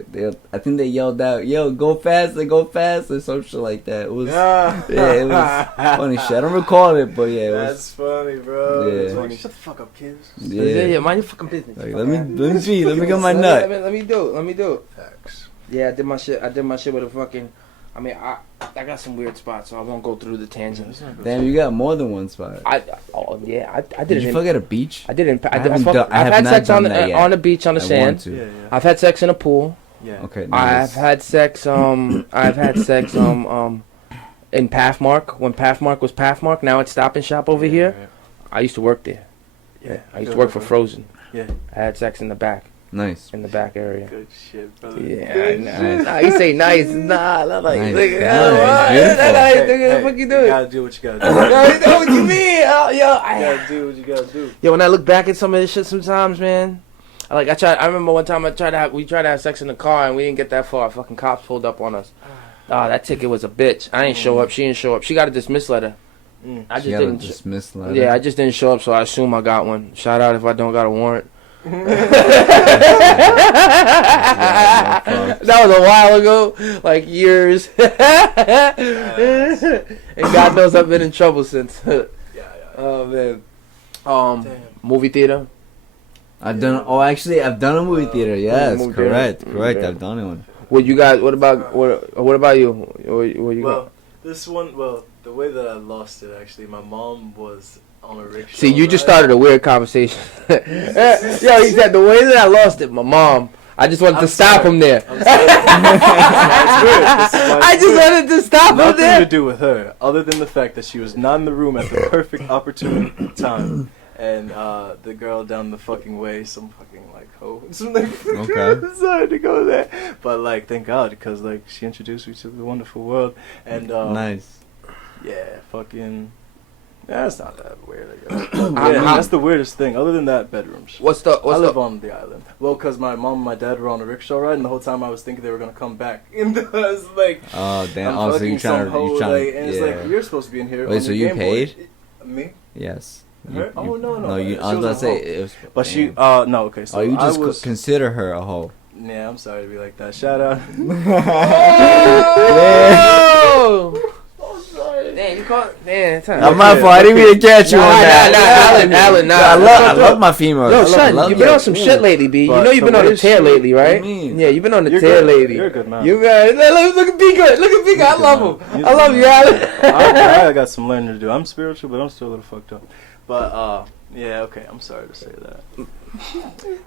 I think they yelled out, "Yo, go faster," some shit like that. It was, yeah, it was funny shit. I don't recall it, but yeah, it That's was. funny, bro. Yeah. That's funny. Shut the fuck up, kids. Yeah, mind your fucking business. Like, let me get my nut. Let me do it. Facts. Yeah, I did my shit with a fucking. I mean, I got some weird spots, so I won't go through the tangents. Damn, you got more than one spot. I did Did it. you fuck at a beach? I didn't. I have had not sex done on that yet. on the beach on the I sand. want to. Yeah. I've had sex in a pool. Yeah. Okay. I've Nice. had sex. I've had sex. In Pathmark when Pathmark was Pathmark. Now it's Stop and Shop over here. Yeah. I used to work there. Yeah, I used to work for Frozen. Yeah. I had sex in the back Nice. area. Good shit, brother. Yeah, Good nice. Nah, you say nice. Nah, not like Nice. nigga. Nice. Beautiful. Hey, What the fuck you You doing? gotta do what you gotta do. Yo, what you mean? Oh, You gotta do what you gotta do. Yo, when I look back at some of this shit sometimes, man, I remember one time we tried to have sex in the car and we didn't get that far. Fucking cops pulled up on us. Oh, that ticket was a bitch. I didn't show up. She didn't show up. She got a dismiss letter. I just She got a didn't. dismiss letter. Yeah, I just didn't show up, so I assume I got one. Shout out if I don't got a warrant. That was a while ago, like years. And God knows I've been in trouble since. Oh man. Damn. Movie theater. I've done. Oh, actually, I've done a movie theater. Yes, movie correct. theater. Correct. Okay. I've done one. What you guys? What about you? What you got? Well, this one. Well, the way that I lost it, actually, my mom was on a rickshaw. See, you just ride. started a weird conversation. Yo, he said the way that I lost it, my mom. I just wanted to stop him there. I'm sorry. It's weird. This is why I it's just weird. wanted to stop him Nothing there. to do with her, other than the fact that she was not in the room at the perfect opportune time, and the girl down the fucking way, some fucking like hoe, Okay. decided to go there. But like, thank God, because like she introduced me to the wonderful world, and Nice. yeah, fucking. That's not that weird, I guess. Yeah, that's the weirdest thing. Other than that, bedrooms. What's I live on the island. Well, because my mom and my dad were on a rickshaw ride, and the whole time I was thinking they were gonna come back. And I was like, Oh damn. I'm Oh, so fucking you trying some hoe, to? like, and it's Yeah. like, you're supposed to be in here. Wait, on so the you Game Boy. paid? Me? Yes. Her? Oh, no. No, you. She I was was about a to say hoe. it was. But she, damn. no, okay, so Oh, you just I was, consider her a hoe. yeah, I'm sorry to be like that. Shout out. Oh, sorry. Damn, you caught. Damn, it's Not my fault. I didn't mean to catch you on that. Alan, I love my females. Yo, I son, love you've been that. on some shit lately, B. You But know you've been the on a way tear she- lately, right? What do you mean? Yeah, you've been on a You're tear good. lately. You're a good man. You got look at B.Goode. Look at B.Goode. I love him. He's I love good you, Alan. I got some learning to do. I'm spiritual, but I'm still a little fucked up. But yeah, okay. I'm sorry to say that.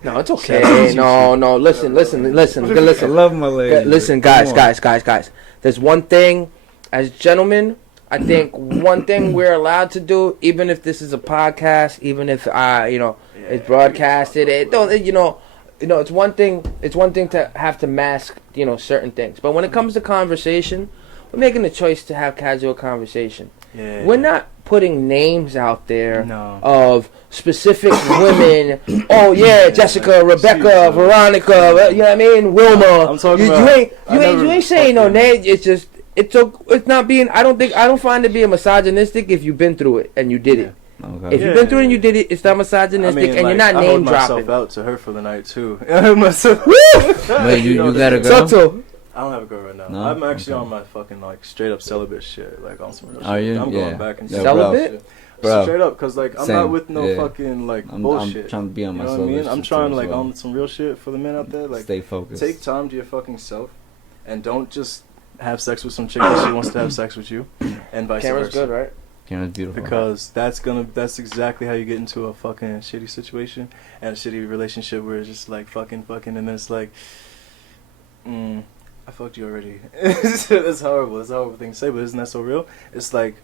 No, it's okay. No. Listen. I Listen. love my lady. Listen, Come on. guys. There's one thing, as gentlemen, I think one thing we're allowed to do, even if this is a podcast, even if it's broadcasted, it don't, it's one thing. It's one thing to have to mask, certain things. But when it comes to conversation, we're making the choice to have casual conversation. Yeah. We're not putting names out there No. of specific women. Oh yeah, Jessica, Rebecca, Veronica. You know what I mean? Wilma. I'm talking you, about- you ain't saying no name. It's just it's not being. I don't find it being misogynistic if you've been through it and you did it. Okay. If you've been through it and you did it, it's not misogynistic and you're not name I hold dropping. myself out to her for the night too. I hold myself. Wait, you gotta go. Subtle. I don't have a girl right now. No? I'm actually Okay. on my fucking like straight up celibate shit, like on some real shit. Are you? I'm Yeah. going back and Yeah, Celibate? Bro. Straight up, cause like I'm Same. not with no Yeah. fucking like I'm bullshit. trying to be on You my know what I mean? celibate I'm shit trying too like as well. on some real shit for the men out there. Like, Stay focused. take time to your fucking self, and don't just have sex with some chick that she wants to have sex with you, and vice Camera's versa. good, right? Camera's beautiful. Because that's exactly how you get into a fucking shitty situation and a shitty relationship where it's just like fucking, and then it's like, I fucked you already. It's horrible. It's a horrible thing to say, but isn't that so real? It's like,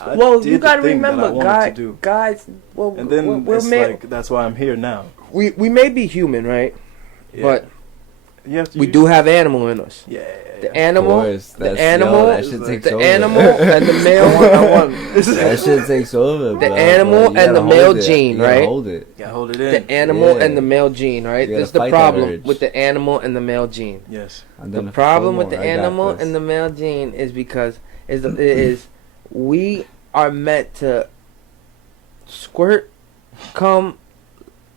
I Well, did you the gotta thing that I remember, wanted to do. guys. Well, And then we're it's like, that's why I'm here now. we may be human, right? Yeah. But you have to we use- do have animal in us. Yeah. The animal, Of course, the that's- animal, yo, that shit takes the over. animal, and the male. That shit takes over, The bro. animal You and gotta the hold male it. gene, You gotta right? Hold it. Yeah, hold it in. The animal Yeah. and the male gene, right? You gotta That's the fight that problem urge. with the animal and the male gene. Yes. And The then problem four with the more. I got animal this. and the male gene is because is we are meant to squirt, come,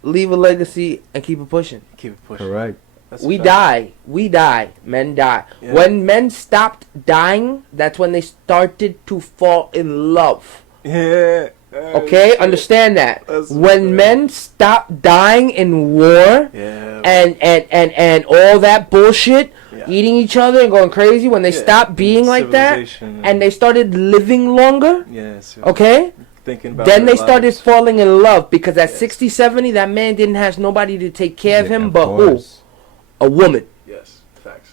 leave a legacy, and keep it pushing. Keep it pushing. Correct. That's a We fact. die. We die. Men die. Yeah. When men stopped dying, that's when they started to fall in love. Yeah. Okay? Understand that. That's When fair. men stop dying in war Yeah. and all that bullshit, Yeah. eating each other and going crazy, when they Yeah. stopped being like that Civilization and they started living longer, Yes. okay? Thinking about Then their they started lives. falling in love because at Yes. 60, 70, that man didn't have nobody to take care of Yeah, him of but course. who? A woman. Yes. Facts.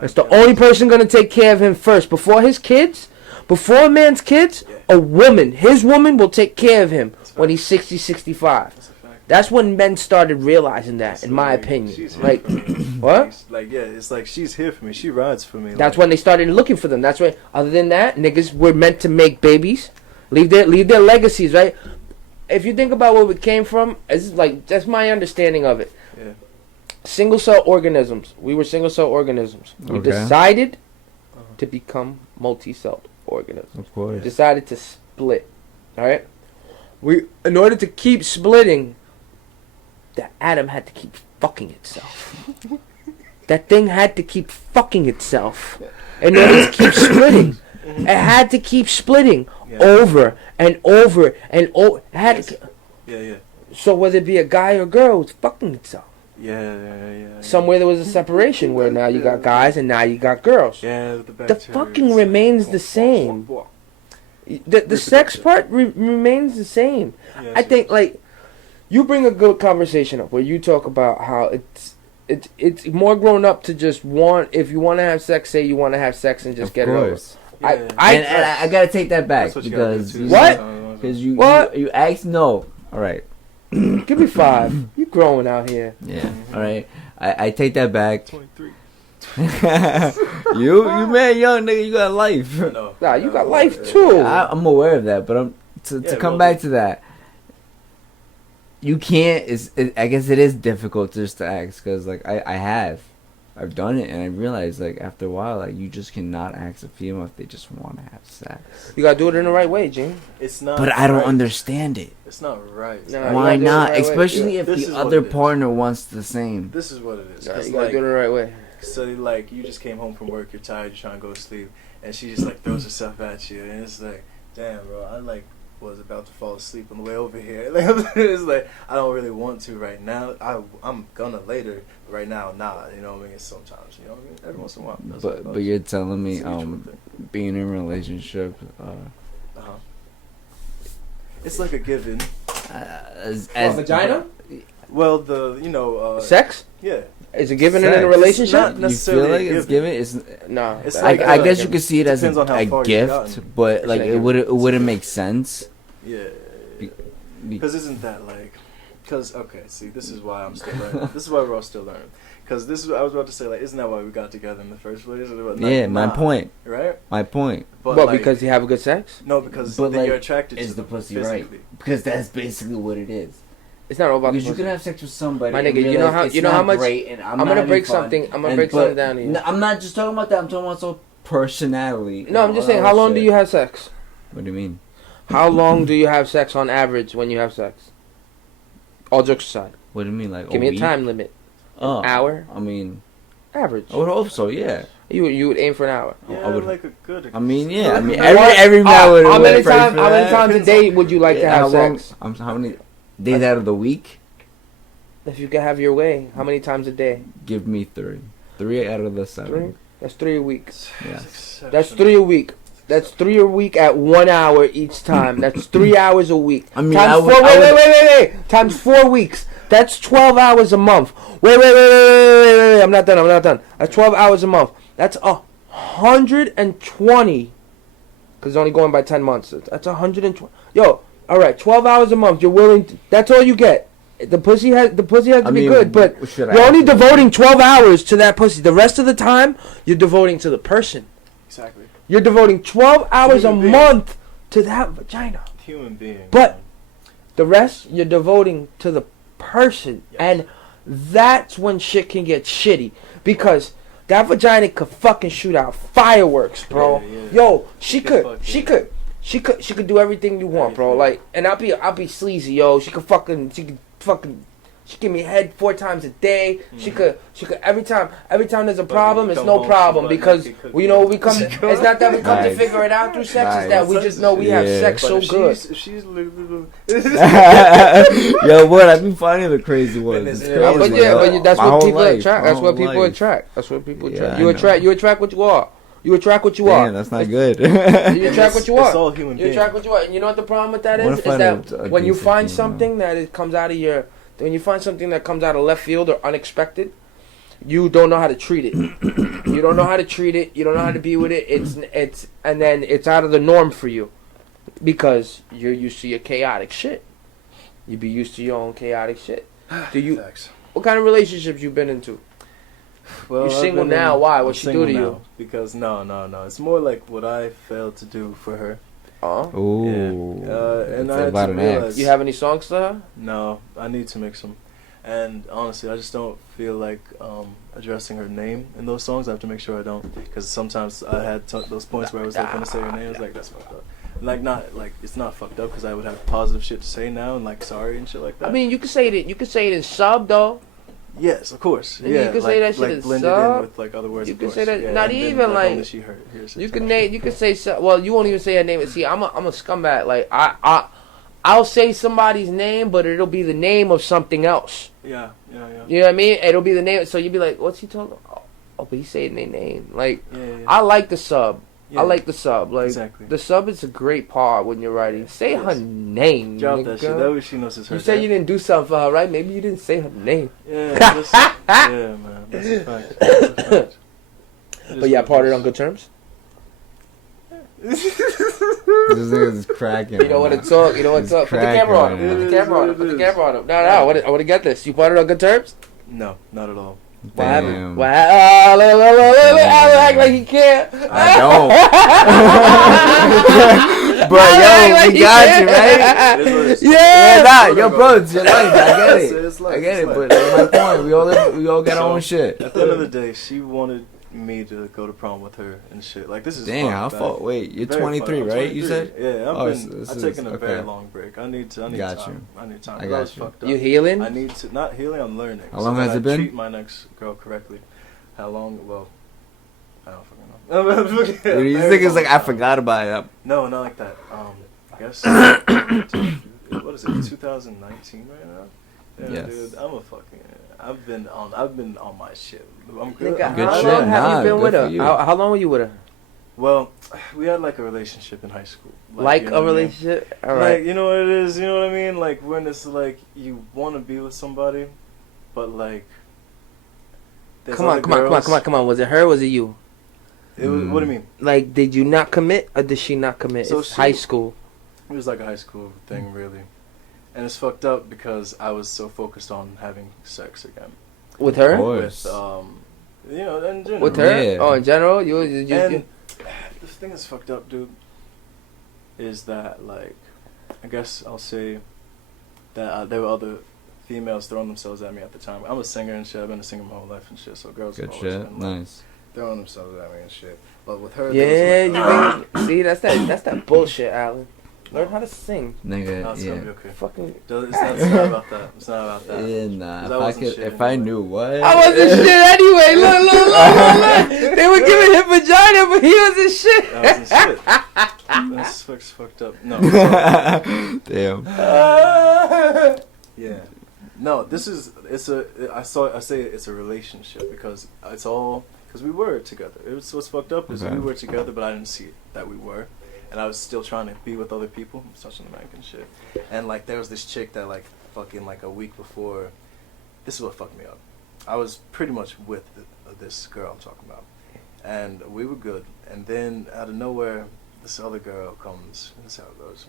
That's the only person going to take care of him first. Before his kids, before a man's kids, Yeah. a woman, his woman will take care of him That's when facts. he's 60, 65. That's a fact. That's when men started realizing that, in my Like, opinion. she's here Like, for me. what? Like, yeah, it's like she's here for me. She rides for me. That's like, when they started looking for them. That's when, other than that, niggas were meant to make babies, leave their legacies, right? If you think about where we came from, it's like, that's my understanding of it. Yeah. Single cell organisms. We were single cell organisms. We Okay. decided Uh-huh. to become multi-celled organisms. Of course. Decided to split. All right. We, in order to keep splitting, the atom had to keep fucking itself. That thing had to keep fucking itself in order to keep splitting. It had to keep splitting Yeah. over and over and over. It had Yes. to, Yeah, yeah. so whether it be a guy or girl, it's fucking itself. Yeah. Somewhere there was a separation where now you got guys and now you got girls. Yeah, the The bacteria. fucking remains the same. The sex part remains the same. Yeah, I think like you bring a good conversation up where you talk about how it's more grown up to just want, if you want to have sex, say you want to have sex and just Of get it over. course. Yeah. I And I gotta take that back That's what you gotta do because too. What? because you What? you asked no. All right. give me 5. You growing out here. Yeah. All right. I take that back. 23. you man, young nigga, you got life. No. Nah, you got life too. I'm aware of that, but to Yeah, come well, back to that. You can't. I guess it is difficult just to ask because like I've done it and I realized like after a while like you just cannot ask a female if they just want to have sex. You gotta do it in the right way, Gene. It's not. But I don't right. understand it. It's not right. Nah, you Why gotta do it not? the right way. Especially Yeah. if This the is what other it is. partner wants the same. This is what it is. Nah, 'Cause, you gotta like, do it the right way. so like you just came home from work, you're tired, you're trying to go to sleep, and she just like throws herself at you, and it's like, damn, bro, I like was about to fall asleep on the way over here. Like, it's like I don't really want to right now. I'm gonna later. But right now, nah. You know what I mean? It's sometimes. You know what I mean? Every once in a while. That's what it But goes. you're telling me It's a mutual thing. being in a relationship Uh-huh. It's like a given. as vagina? Well, the Sex? Yeah. Is it given in Sex. a It's relationship? not you feel necessarily like a it's given. given. It's No. It's that- like, I uh, guess you could see it as depends on how a far you've gift, gotten. but like It's it wouldn't make sense. Yeah. Be- Because isn't that like? Because okay, see, this is why I'm still learning. This is why we're all still learning. Because this is I was about to say like, isn't that why we got together in the first place? Like, Yeah, my nah, point. Right. My point. But Well, like, because you have a good sex? no, because But, then like, you're attracted is to the them pussy right? physically. Because that's basically what it is. It's not all about Because the you pussy. can have sex with somebody. My and nigga, you know realize how- it's you know how not much- great and I'm gonna having break fun. something. I'm gonna And- break but- something down here. No, I'm not just talking about that. I'm talking about also personality. No, I'm just saying, how long do you have sex? What do you mean? How long do you have sex on average when you have sex? All jokes aside. What do you mean? Like Give me a week? time limit. Oh, Hour? I mean, Average. I would hope so. Yeah. You would aim for an hour. Yeah, I would- like a good. I mean, yeah. I mean, What? every man would. How many would pray times? for How many that. times a day would you like to have sex? How many days out of the week? If you could have your way, how many times a day? Give me 3. 3 out of the 7. 3. That's 3 a week. Yeah. That's 3 a week. That's 3 a week at 1 hour each time. That's 3 hours a week. I mean, times I would- 4. I would- Wait. Times 4 weeks. That's 12 hours a month. Wait. I'm not done. That's 12 hours a month. That's 120. Because it's only going by 10 months. That's 120. Yo, all right. 12 hours a month. You're willing. That's all you get. The pussy has to be good, but you're only devoting 12 hours to that pussy. The rest of the time, you're devoting to the person. Exactly. You're devoting 12 hours a Human being. month to that vagina. Human being. But the rest, you're devoting to the person. Yes. And that's when shit can get shitty. Because that vagina could fucking shoot out fireworks, bro. Yeah. Yo, she could could do everything you want, bro. Like, and I'll be sleazy, yo. She could she give me head 4 times a day. She could every time there's a problem, it's no problem because we know we come. It's not that we come to Nice. figure it out through sex. It's that we Nice. just know we have Yeah. sex so good. If she's Yo, what? I've been finding the crazy ones. It's Yeah, crazy, But yo. that's My what whole people life, attract. my That's what whole people life. attract. That's what people Yeah, attract. I You know. attract what you are. You attract what you Damn, are. that's not good. You attract what you It's are. all human You beings. attract what you are. And you know what the problem with that I wanna is find that a when you decent find female. something that it comes out of your, when you find something that comes out of left field or unexpected, you don't know how to treat it. You don't know how to treat it. You don't know how to be with it. It's and then it's out of the norm for you because you're used to your chaotic shit. You be used to your own chaotic shit. Do you? Facts. What kind of relationships you been into? Well, You're I've single been now. in- Why? I'm What'd she do single to you? now Because no. It's more like what I failed to do for her. Oh, Ooh. And It's I had about to an realize. ex. you have any songs to her? No, I need to make some. And honestly, I just don't feel like addressing her name in those songs. I have to make sure I don't, because sometimes I had those points where I was like gonna say her name. I was like, that's fucked up. Like it's not fucked up because I would have positive shit to say now and like sorry and shit like that. I mean, you could say it. You could say it in sub though. yes, of course. And Yeah, you could like, say that shit like in blended sub. in with like other words. You of could course. say that- Yeah, not and then, even, like, only she hears it You type can of name. shit. You can say. Well, you won't even say her name. See, I'm a scumbag. Like I'll say somebody's name, but it'll be the name of something else. Yeah. You know what I mean? It'll be the name. So you'll be like, "What's he talking?" Oh, but he's saying their name. Like Yeah. I like the sub. Yeah. I like the sub. Like Exactly. the sub is a great part when you're writing. Say her Yes. name. Drop nigga. that shit. That way she knows it's her. You said dad. you didn't do something for her, right? Maybe you didn't say her name. Yeah, man. That's a fact. That's a fact. It is But yeah, what it parted is. on good terms. This nigga's cracking. You know what it's up. You know what's up. Put the camera on him. Put the camera on him. Put the camera on him. No, I want to get this. You parted on good terms. No, not at all. What happened? Damn. What happened? Look, Alan act like he can't. I don't. But yo, we got you, right? It is what it is. Yeah. Nah, yo, bro, it's your life. I get it. It's life, I get it's it. life. But that's my point. We all got our own shit. At the end of the day, she wanted me to go to prom with her and shit. Like this is Damn, fun, how man. far? Wait, you're Very 23, fun. I'm right? You 23. said. Yeah, Oh, I've taken a very long break. I need Got time. I need time. I I got was you. fucked up. You healing? I need to not healing. I'm learning. How long that has it I been? Treat my next girl correctly. How long? Well, I don't fucking know. You Very think it's long like I time. forgot about it? No, not like that. I guess. What is it? 2019 right now. Yeah, Yes. dude, I'm a fucking. I've been on my shit. I'm good. Nigga, I'm Good how shit, long have nah, you been good with for her? you. How long were you with her? Well, we had like a relationship in high school. Like you know a what I mean? relationship? All Like, right. you know what it is? You know what I mean? Like when it's like you want to be with somebody, but like. there's Come on. other girls. Was it her or was it you? It was, what do you mean? Like, did you not commit or did she not commit? So It's she- high school. It was like a high school thing, really. And it's fucked up because I was so focused on having sex again. With her? Of course. With, you know, in general. With her? Yeah. Oh, in general? You And the thing that's fucked up, dude, is that, like, I guess I'll say that there were other females throwing themselves at me at the time. I'm a singer and shit. I've been a singer my whole life and shit, so girls have Good always shit. been, like, Nice. throwing themselves at me and shit. But with her, Yeah, there was, like, you think, see, that's that bullshit, Alan. Learn how to sing. Nigga, No, it's yeah. gonna be okay. Fucking. It's not about that. It's not about that. Yeah, nah. 'Cause I If I wasn't could, shit if I anyway. knew what. I wasn't shit anyway. Look. They were giving him vagina, but he wasn't shit. I wasn't shit. That's fucked up. No. Damn. Yeah. No, this is I say it's a relationship because we were together. It was what's fucked up is Okay. we were together, but I didn't see that we were, and I was still trying to be with other people. I'm such an American shit. And like there was this chick that like fucking like a week before, this is what fucked me up. I was pretty much with this girl I'm talking about, and we were good. And then out of nowhere, this other girl comes. That's how it goes.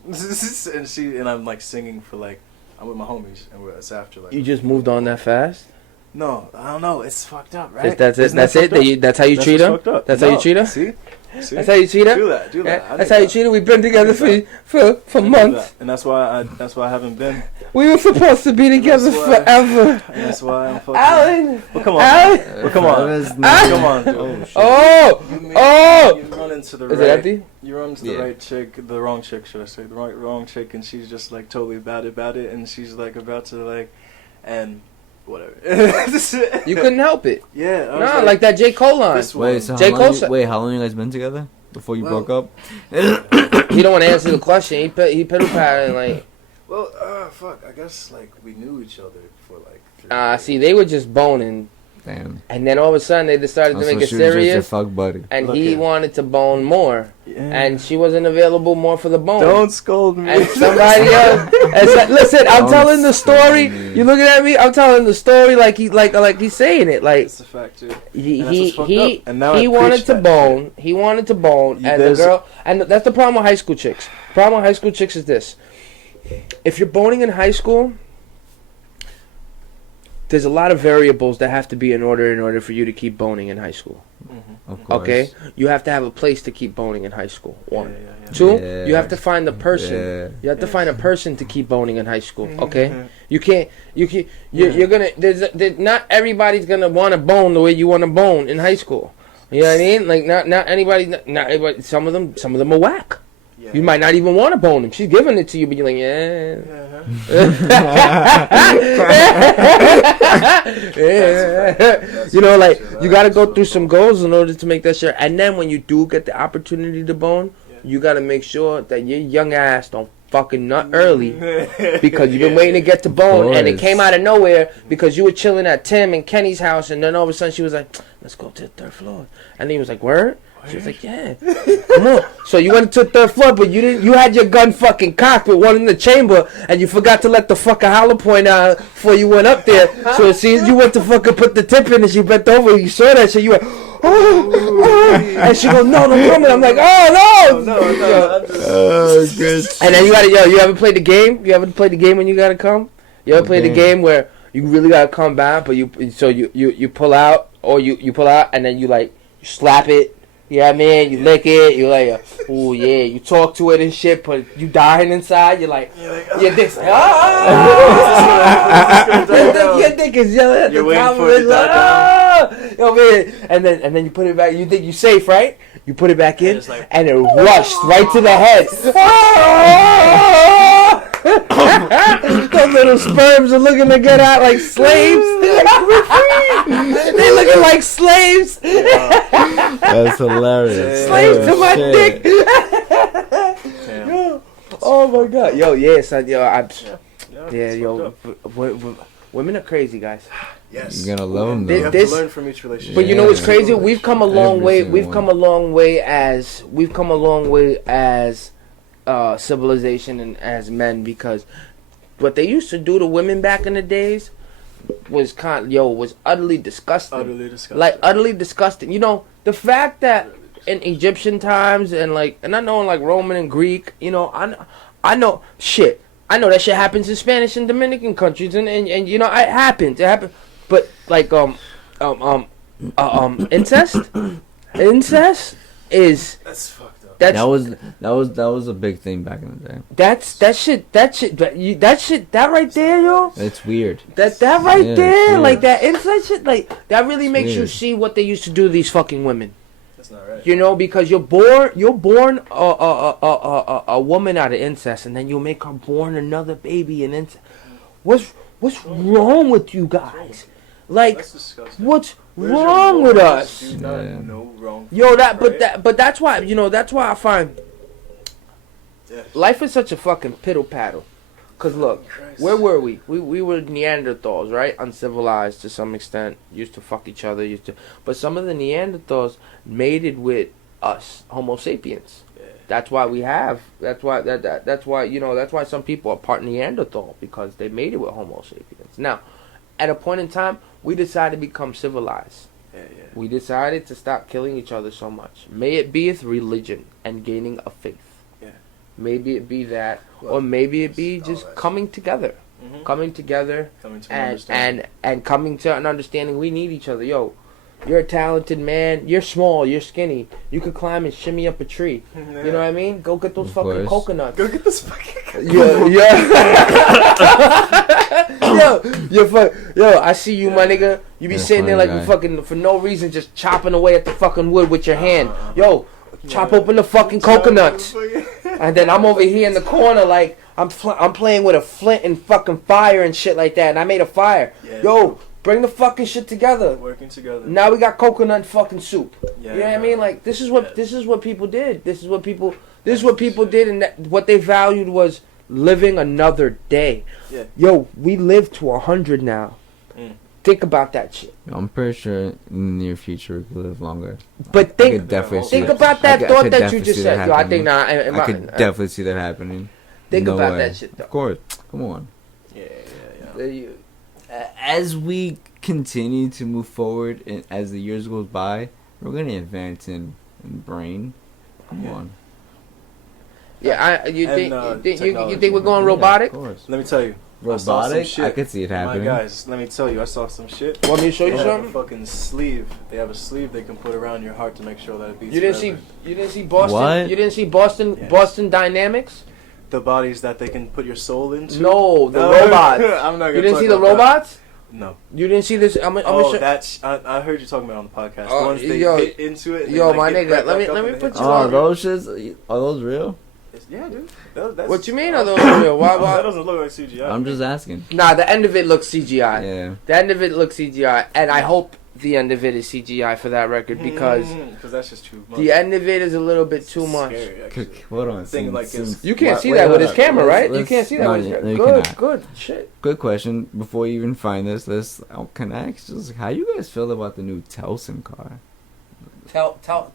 and I'm like singing for like. I'm with my homies, and it's after like. You just moved on that fast? No, I don't know. It's fucked up, right? That's it. Isn't That's that it. fucked up? That's how you treat him. Fucked up. That's how you treat her. See? That's how you treat her. Do that. Yeah, I that's did how you that. treat her. We've been together I did for I did months. that. And that's why I haven't been. We were supposed to be together That's why- forever. And that's why I'm fucking. Alan. Well, come on. Alan. Well, come on. Come on, dude. Oh, shit. Oh. You run into the Is right. it empty? You run into the right chick, the wrong chick, should I say? The wrong chick, and she's just like totally about it, and she's like about to like, and whatever. You couldn't help it. Yeah. I was Nah, like that J. Cole line. This one. Wait, so J. how Cole long? said- Wait, how long you guys been together before you Well- broke up? He don't want to answer the question. He piddle patting like. Well, fuck. I guess like we knew each other for like. 3 years. See, they were just boning, Damn. and then all of a sudden they decided to Also, make it she was just your serious, fuck buddy. and Look he here. wanted to bone more, Yeah. and she wasn't available more for the bone. Don't scold me. And somebody else. And listen, I'm Don't telling the story. scold me. You looking at me? I'm telling the story like he's saying it. Like It's a fact, dude. he And that's what's fucked he up. And now I he wanted preach to that bone. He wanted to bone, and the There's- girl. And that's the problem with high school chicks. Problem with high school chicks is this: if you're boning in high school, there's a lot of variables that have to be in order for you to keep boning in high school. Mm-hmm. Of course. Okay, you have to have a place to keep boning in high school. One. Yeah. Two, Yeah. you have to find the person. Yeah. You have to find a person to keep boning in high school. Mhm. Okay, Mhm. you can't. You're Yeah. gonna. Not everybody's gonna want to bone the way you want to bone in high school. You know what I mean? Like not anybody. Not everybody. Some of them are whack. Yeah. You might not even want to bone them. She's giving it to you, but you're like, yeah. That's You know, like true. you got to go through some goals in order to make that sure. And then when you do get the opportunity to bone, Yeah. you got to make sure that your young ass don't fucking nut early because you've been waiting to get to bone, and it course. came out of nowhere because you were chilling at Tim and Kenny's house, and then all of a sudden she was like, "Let's go to the 3rd floor," and he was like, "Word?" She was like, "Yeah, come on." So you went to the 3rd floor, but you didn't. You had your gun fucking cocked with one in the chamber, and you forgot to let the fucking hollow point out before you went up there. So as soon as you went to fucking put the tip in, and she bent over, you saw that shit. You went, "Oh," and she goes, "No, don't come." And I'm like, "Oh no, No. Oh, good. And then you gotta, you ever played the game? You ever played the game when you gotta come? You ever played the game where you really gotta come back, but you pull out, or you pull out, and then you slap it. You know what I mean? You lick it. You like, oh yeah. You talk to it and shit, but you dying inside. You're like, your dick's like, your dick is yelling at You're the waiting top for of it it. to die You know what I mean? And then you put it back. You think you safe, right? You put it back in, it's like- and it rushed right to the head. Those little sperms are looking to get out like slaves. They looking like slaves. That's hilarious. Slaves to Oh, my shit. dick. Damn. Yo, oh my god. Yo, yeah, son. Yo, Yeah, yeah, it's yo. fucked up. Women are crazy, guys. Yes. You're gonna love 'em, You though. have This- to learn from each relationship. But you know what's Yeah. crazy? We've come a long Every way. single We've one. come a long way as civilization and as men, because what they used to do to women back in the days was was utterly disgusting. Utterly disgusting. Like utterly disgusting. You know, the fact that in Egyptian times and I know in Roman and Greek, I know shit. I know that shit happens in Spanish and Dominican countries, and it happens. It happens. But incest is That's fucked up. that was a big thing back in the day. that right there, yo. It's weird. That right Yeah, there, it's like weird. that incest shit, like that really makes you weird. see what they used to do to these fucking women. That's not right. You know, because you're born a woman out of incest, and then you'll make her born another baby in incest. What's wrong with you guys? Like, That's disgusting. what's Where's wrong your with morals? us? Do not Yeah. know wrong. Yo, right? but that's why, you know, that's why I find Yeah. life is such a fucking piddle paddle. Cause look, Christ. where were we? We were Neanderthals, right? Uncivilized to some extent. Used to fuck each other. But some of the Neanderthals mated with us, Homo sapiens. Yeah. That's why we have. That's why that's why, you know, that's why some people are part Neanderthal, because they mated with Homo sapiens. Now, at a point in time, we decided to become civilized. Yeah. We decided to stop killing each other so much. May it be with religion and gaining a faith. Yeah. Maybe it be that, Well, or maybe it be it's just all that. coming together. Mm-hmm. Coming together Coming to an understanding. and coming to an understanding. We need each other. Yo, you're a talented man. You're small. You're skinny. You could climb and shimmy up a tree. You know what I mean? Go get those Of fucking course. coconuts. Go get this fucking. Yo, I see you, my nigga. You be You're a sitting there funny like you guy. fucking for no reason, just chopping away at the fucking wood with your hand. Yo, chop Yeah. open the fucking coconuts, and then I'm over here in the corner like I'm playing with a flint and fucking fire and shit like that, and I made a fire. Yeah. Yo, bring the fucking shit together. Working together. Now we got coconut fucking soup. Yeah, You know what I bro. mean? Like this is what people did. This is what people shit. did, and what they valued was living another day. Yeah. Yo, we live to 100 now. Mm. Think about that shit. I'm pretty sure in the near future we could live longer. But I think could definitely think see about I that could- I thought could that you definitely just see said. that Yo, I think happening. nah. I could definitely see that happening. think No about way. that shit though. Of course. Come on. Yeah. As we continue to move forward and as the years goes by, we're gonna advance in brain. Come Yeah. on. Yeah, you And, think you technology. think we're going Yeah, robotic? of course. Let me tell you. I saw some Robotic? shit. I could see it My happening. guys, let me tell you, I saw some shit. Want me to show They you have a something? fucking sleeve. They have a sleeve they can put around your heart to make sure that it beats. You didn't see Boston. What? You didn't see Boston Yes. Boston Dynamics? the bodies that they can put your soul into. No, the No, robots. I'm not gonna You didn't talk see the about that. robots? No. You didn't see this? I'm gonna show. That's I heard you talking about on the podcast. Oh, the ones they yo, hit into it. And yo, then, like, my get nigga, right let me- back up let me and put hit you you. on. Oh, those shits? Are those real? Yeah, dude. That's, What you mean are those real? Why? That doesn't look like CGI. I'm just asking. Nah, the end of it looks CGI. Yeah. The end of it looks CGI, and I hope the end of it is CGI for that record, because that's just too much. the end of it is a little bit It's too much. scary, actually. Hold on. Thing like it's- You can't Wait, see that with hold his up. camera, right? You Let's- can't see that no, with his no, camera. you Good, cannot. good shit. Good question. Before you even find this, can I ask just how you guys feel about the new Telson car?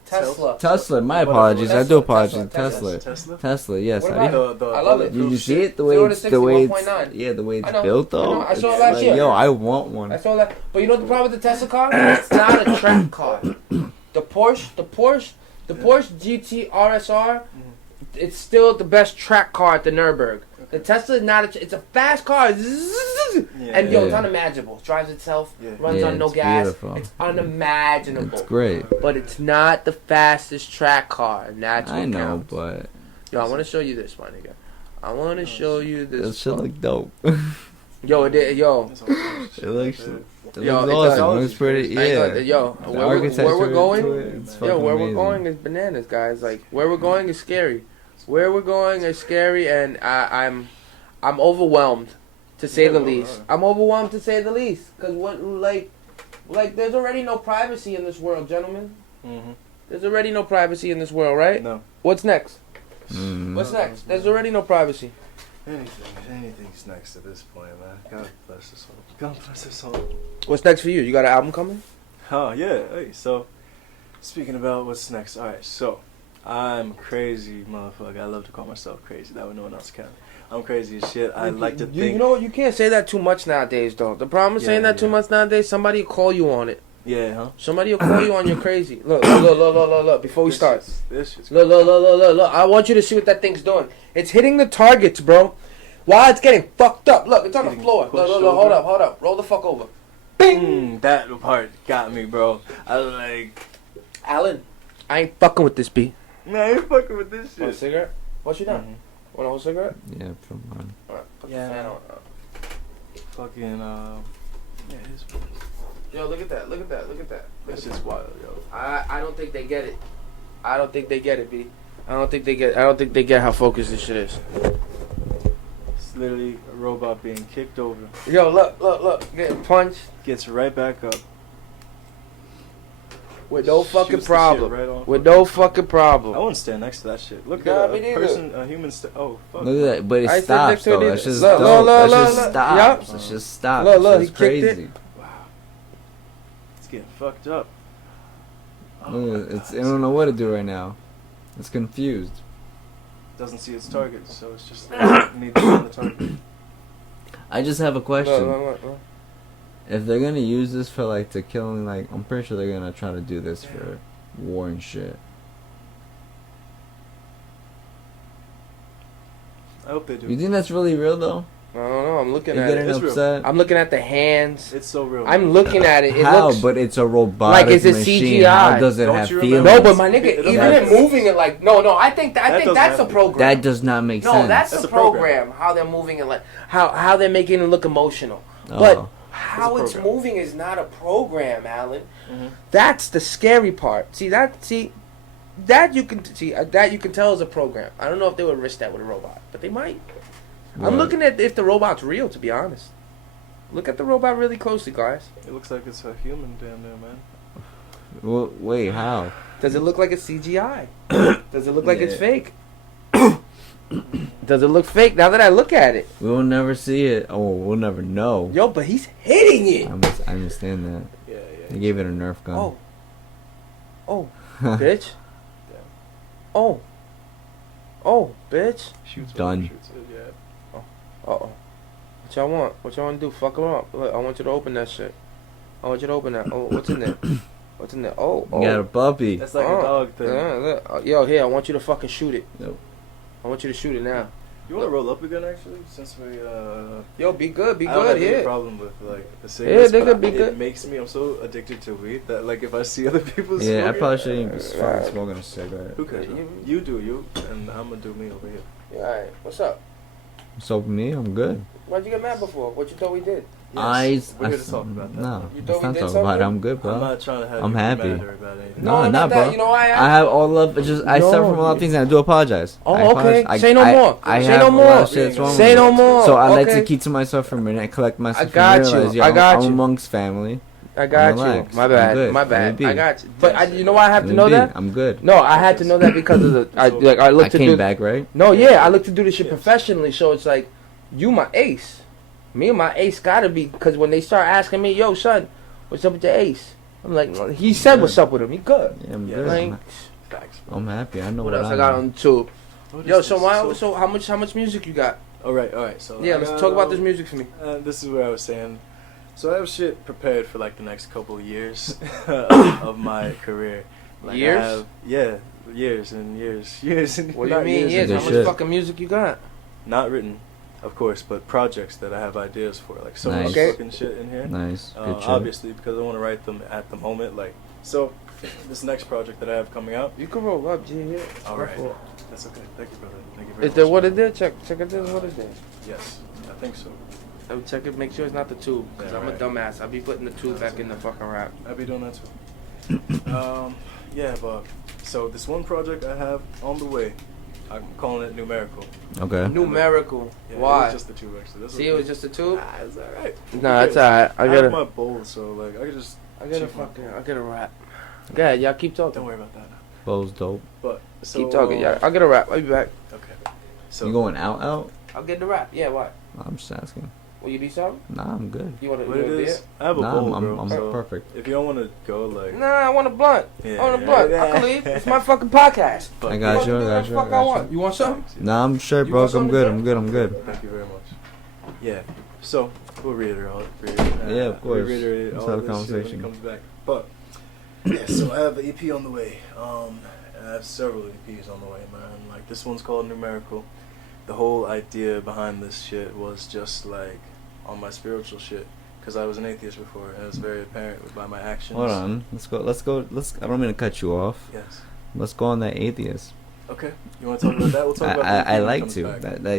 Tesla. Tesla. My What- apologies. I do Tesla, apologize. Tesla. Tesla. Tesla? Yes. What I about didn't- I love it. You see it the 0 way to it's 60, 1.9. yeah, the way it's I know, built I though. know, I saw it It's last like, year. yo, I want one. I saw that. But you know the problem with the Tesla car? It's not a track car. The Porsche GT RSR, it's still the best track car at the Nürburgring. The Tesla is not. It's a fast car. Zzz, and yo, it's Yeah. unimaginable. Drives itself. Yeah. Runs Yeah, on no it's gas. beautiful. It's unimaginable. It's great. But it's not the fastest track car. And that's what I know, counts. but Yo, I want to show you this, my nigga. I want to show you that this. shit look dope. Yo, it did. Yo, It looks. It Yo, looks it awesome. does. It looks pretty. I ain't Yeah. gonna- yo, The where architecture we're to going, it, it's yo, fucking where we're amazing. going is bananas, guys. Like where we're going is scary. Where we're going is scary, and I'm overwhelmed, to say the least. I'm overwhelmed to say the least, cause what like there's already no privacy in this world, gentlemen. Mm-hmm. There's already no privacy in this world, right? No. What's next? Mm. What's next? There's already no privacy. Anything's next at this point, man. God bless us all. God bless us all. What's next for you? You got an album coming? Oh yeah. Hey, so speaking about what's next. All right. So I'm crazy, motherfucker. I love to call myself crazy. That way no one else can. I'm crazy as shit. I like to You think. know what? You can't say that too much nowadays, though. The problem with saying Yeah, that too yeah. much nowadays, somebody will call you on it. Yeah, huh? Somebody will call you on your crazy. Look. Before we start. This shit's Look. I want you to see what that thing's doing. It's hitting the targets, bro. While it's getting fucked up. Look, it's on the Getting floor. pushed Look. over. Hold up. Roll the fuck over. Bing! That part got me, bro. I was like, Alan, I ain't fucking with this B. nah, I ain't fucking with this Want a shit. cigarette? What you done? Mhm. Want a whole cigarette? Yeah, come on. Alright, put Yeah. the fan on. Fucking, yeah, his Yo, look at that. Look at that. Look at that. Look That's at just that. wild, yo. I don't think they get it. I don't think they get it, B. I don't think they get how focused this shit is. It's literally a robot being kicked over. Yo, look. Getting punched Gets right back up. with no fucking Shoots the shit problem. right off. With no fucking I problem. wouldn't stand next to that shit. Look Nah, at me a neither. person, a human. Oh, fuck. Look at that, but it I said stops next to it though. either. That's just Look, dope. look, That look, just look. stops. Yup. That just stops. Look, That's he just kicked it. crazy. Wow. It's getting fucked up. Oh Look, my it's God. I don't know what to do right now. It's confused. Doesn't see its target, so it's just need to find the target. I just have a question. Look. If they're gonna use this for like to killing, like I'm pretty sure they're gonna try to do this for war and shit. I hope they do. You think that's really real though? I don't know. I'm looking You're at getting it. It's real. upset. I'm looking at the hands. It's so real. I'm looking at it. It How? looks But it's a robotic like, is it machine. CGI? How does it Don't have you feelings? remember? no, but my nigga, It doesn't even have it to. moving it like no. I think doesn't that's a have to. program. That does not make No, sense. that's That's the a program. program. How they're moving it, like how they're making it look emotional. But Oh. how It's a it's program. moving is not a program, Alan. Mhm. That's the scary part. That you can tell is a program. I don't know if they would risk that with a robot, but they might. What? I'm looking at if the robot's real. To be honest, look at the robot really closely, guys. It looks like it's a human down there, man. Well, wait, how? Does it look like it's CGI? Does it look like it's Yeah. fake? Does it look fake? Now that I look at it, We will never see it. Oh, we'll never know. yo, but he's hitting it. I understand that. Yeah, They gave it a Nerf gun. Oh, bitch. Oh, bitch. Shoots Done. Shoots it, yeah. Uh-oh. What y'all want? What y'all want to do? Fuck him up. Look, I want you to open that shit. I want you to open that. Oh, what's in there? What's in there? Oh, You got a puppy. That's like a dog thing. Look. Yo, here, I want you to fucking shoot it. Nope. I want you to shoot it now. You want to roll up again, actually? Since we, Yo, be good, I don't have any yeah. problem with, like, the cigarettes, nigga, but be it good. makes me, I'm so addicted to weed that, like, if I see other people Yeah, I smoking, probably shouldn't even be fucking smoking a cigarette. who cares? You do you, and I'm gonna do me over here. Yeah, all right. What's up? So for me, I'm good. Why'd you get mad before? What you thought we did? Yes, we're here to talk about that. No, You let's thought we not did talk about it. something? I'm good, bro. I'm not trying to have I'm you happy. be mad or about anything. No, not not, that. bro. You know why I have all love. I suffer from a lot of things, and I do apologize. Oh, I okay. apologize. Say no more. I Say have no a lot more. of shit that's wrong Say with no me. more. So I like Okay. to keep to myself for a minute, collect myself. I got and you. realize, I got I'm you. amongst family. I got you. Relax. My I'm bad. good. My bad. Maybe. I got you. But you know why I have to know Maybe. that? I'm good. No, I had to know that because of the. I I looked to came do. back, right? No, yeah, I look to do this shit Yes. professionally. So it's like, you my ace. Me and my ace gotta be, because when they start asking me, yo, son, what's up with your ace? I'm like, he said what's up with him. He good. Yeah, I'm Yeah. good. Like, Facts. I'm happy. I know what what else I got am. on the tube? What Yo, is so this? why? So how much music you got? All right. So Yeah, I let's got, talk about this music for me. This is what I was saying. So I have shit prepared for like the next couple of years of my career. Like, Years? Years and years and What do you not mean? years Yes. and Good How much shit. fucking music you got? not written, of course, but projects that I have ideas for. Like so Nice. much Okay. fucking shit in here. Nice. Good shit. Obviously, because I want to write them at the moment. Like so, this next project that I have coming out. You can roll up, G. Yeah. All Go right. for it. That's okay. Thank you, brother. Thank you very Is much. there what is there? Check it. This what is there? Yes, I think so. I would check it. Make sure it's not the tube, because Yeah, I'm right. a dumbass. I'll be putting the tube back in the fucking wrap. I'll be doing that too. Yeah, but so this one project I have on the way, I'm calling it Numerical. Okay. Numerical. Yeah, Why? It was just the two actually. That's See, it was just a tube. Ah, it's alright. Nah, it's alright. I have my gotta, bowl, so like I could just. I gotta cheat my- fucking, I gotta rap. Go ahead, y'all keep talking. Don't worry about that. Bow's dope. But so Keep talking, yeah. I'll get a rap. I'll be back. Okay. So You going out? I'll get the rap. Yeah, why? I'm just asking. Will you do something? Nah, I'm good. You want what it to beer? is? I have a Nah, bowl, I'm bro. so perfect. if you don't want to go, like. Nah, I want a blunt. Yeah, I want a blunt. I can leave. It's my fucking podcast. Fuck I yeah. got you. do I whatever got you. the I fuck I got want. you. You want something? Nah, I'm straight, You bro. want I'm something good. to I'm good. I'm good. Thank you very much. Yeah. So we'll reiterate. Yeah, of course. Reiterate Let's all have a this shit when conversation. it comes back. But yeah, so I have an EP on the way. I have several EPs on the way, man. Like this one's called Numerical. The whole idea behind this shit was just like on my spiritual shit, because I was an atheist before, and it's very apparent by my actions. Hold on. Let's go. I don't mean to cut you off. Yes. Let's go on that atheist. Okay, you want to talk about that? We'll talk about that. I like to.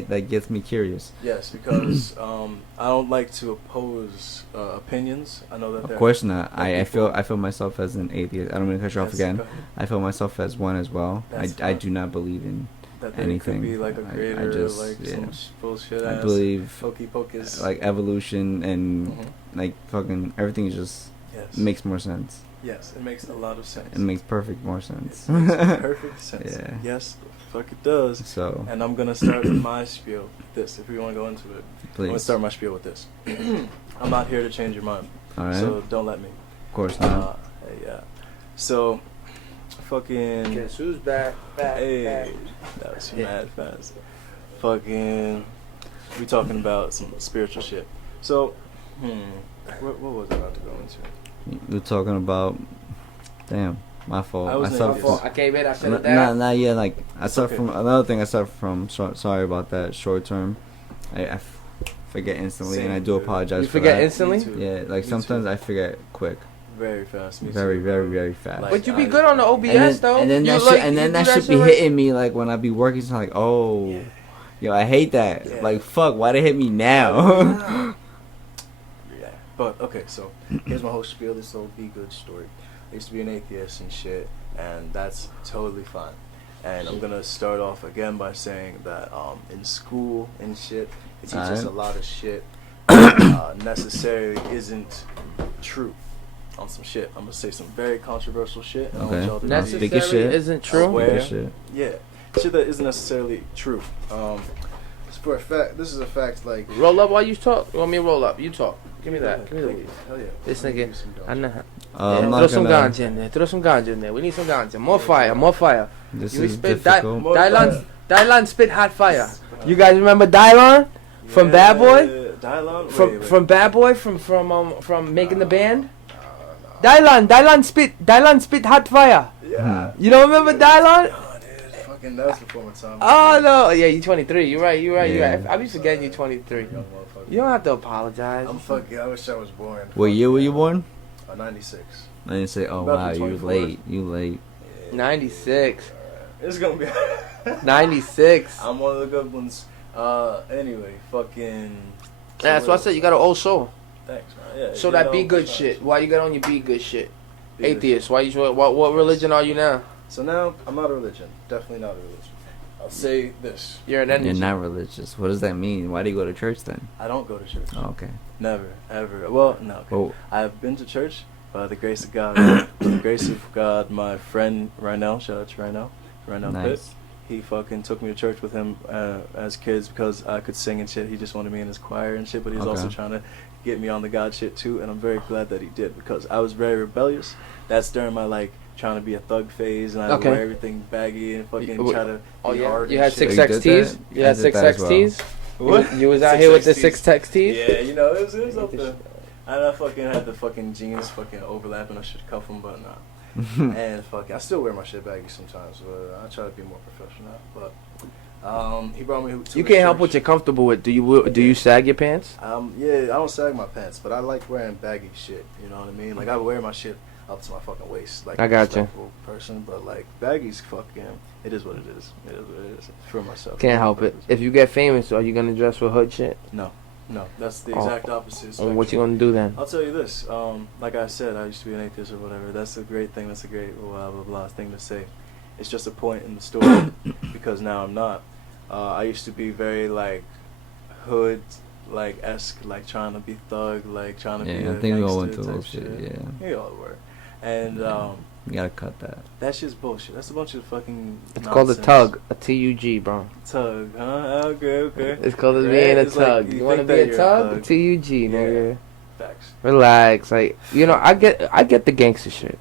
That gets me curious. Yes, because I don't like to oppose opinions. I know that. Of course not. I feel myself as an atheist. I don't mean to cut you off Yes, again. go ahead. I feel myself as one as well. That's I fine. do not believe in That there anything. could be like a greater, just, like yeah. some bullshit. I believe hokey pocus. like evolution and Mhm. like fucking everything just Yes. makes more sense. Yes, it makes a lot of sense. It makes perfect more sense. It makes perfect sense. Yeah. Yes, the fuck it does. So And I'm gonna start my spiel with this. If we want to go into it, I'm gonna please, start my spiel with this. I'm not here to change your mind, all right. so don't let me. Of course not. Yeah. So, fucking. Guess who's back? Hey, that was Yeah. mad fast. Fucking. We talking about some spiritual shit. So, what was I about to go into? We're talking about. Damn, my fault. I was My Yes. fault. I came in. I said it Not, down. not yet. Like I It's suffer okay. from another thing. I suffer from. Sorry about that. Short term, I forget instantly, and I Same, do dude. apologize. You for forget that. instantly? Me too. Yeah, like Me sometimes too. I forget quick, Very fast. Me very, too, very, bro. very fast. Like, But you be good on the OBS and then, though. and then You that like- shit, and you then do that shit be shit like- hitting me like when I be working. So I'm like, oh, Yeah. yo, I hate that. Yeah. Like, fuck, why they hit me now? Yeah. But okay, so here's my whole spiel. This whole B.Goode story. I used to be an atheist and shit, and that's totally fine. And I'm gonna start off again by saying that in school and shit, it teaches us a Alright. lot of shit necessarily isn't true. On some shit, I'm gonna say some very controversial shit. And I want Okay. y'all to That's be- big as Necessary shit. isn't true. Aware. Good shit. Yeah, shit that isn't necessarily true. For a fact, this is a fact. Like, Roll up while you talk. You want me to roll up? You talk. Give me that. Give me the weed. Hell yeah. This Let me nigga- give you some I ganja. know. I'm Yeah, not throw some gonna. ganja in there. Throw some ganja in there. We need some ganja. More fire. More fire. This You is spit difficult. More Dylan. fire. Dylan spit hot fire. You guys remember Dylan from Bad Boy? Dylan? From Bad Boy from making the band? Dylan spit hot fire. Yeah. You don't remember Dylan? Oh, dude. Fucking, that was before my time. Oh no, yeah, you 23. You're right. Yeah. I be forgetting you 23. Young motherfucker. You don't have to apologize. I'm fucking. I wish I was born. What year were you born? 96. I didn't say. Oh About wow, to be you 24. late. You late. Yeah. 96. It's gonna be. 96. I'm one of the good ones. Anyway, fucking. Yeah, that's why I said you got an old soul. Thanks, man. Yeah. So you that know, be good uh, shit. Why you got on your be good shit? be good Atheist. shit. Why you? What religion are you now? So now I'm not a religion. Definitely not a religion. I'll say this. You're an energy. You're not religious. What does that mean? Why do you go to church then? I don't go to church. Oh, okay. Never, ever. Well, no. Okay. Oh, I have been to church by the grace of God. By the grace of God, my friend Rhinell, shout out to Rhinell nice. Pitt. He fucking took me to church with him as kids because I could sing and shit. He just wanted me in his choir and shit, but he was also Okay. trying to get me on the God shit too. And I'm very glad that he did because I was very rebellious. That's during my like trying to be a thug phase, and I Okay. wear everything baggy and fucking You- try to Oh be yeah. hard. You and had shit. six So you did XTs. that? You I had did six that as well. XTs. What? You was out 6 here with the XTs. 6 XTs. Yeah, you know, it was up there. And I fucking had the fucking jeans fucking overlapping. I should cuff them, but nah. And fucking, I still wear my shit baggy sometimes, but I try to be more professional. But he brought me to You his can't help church. what you're comfortable with. Do you sag your pants? Yeah, I don't sag my pants, but I like wearing baggy shit. You know what I mean? Like I wear my shit up to my fucking waist, like I a got you. respectful person. But like baggy's fucking, it is what it is. It is what it is for myself. Can't help it. If you get famous, are you gonna dress with hood shit? No, that's the Oh. exact opposite. Or what you spectrum. gonna do then? I'll tell you this. Like I said, I used to be an atheist or whatever. That's a great thing. That's a great blah blah blah thing to say. It's just a point in the story because now I'm not. I used to be very like hood, like esque, like trying to be thug, like trying to be. Yeah, a I think we all gangster went through a type little shit. Yeah. We all were, and You gotta cut that. that's just bullshit. That's a bunch of fucking. It's called a nonsense. tug, a TUG, bro. Tug, huh? Okay. It's called Right? being a It's like tug. you You wanna think be that a you're a tug? thug. TUG, nigga. Facts. Relax, like I get the gangster shit.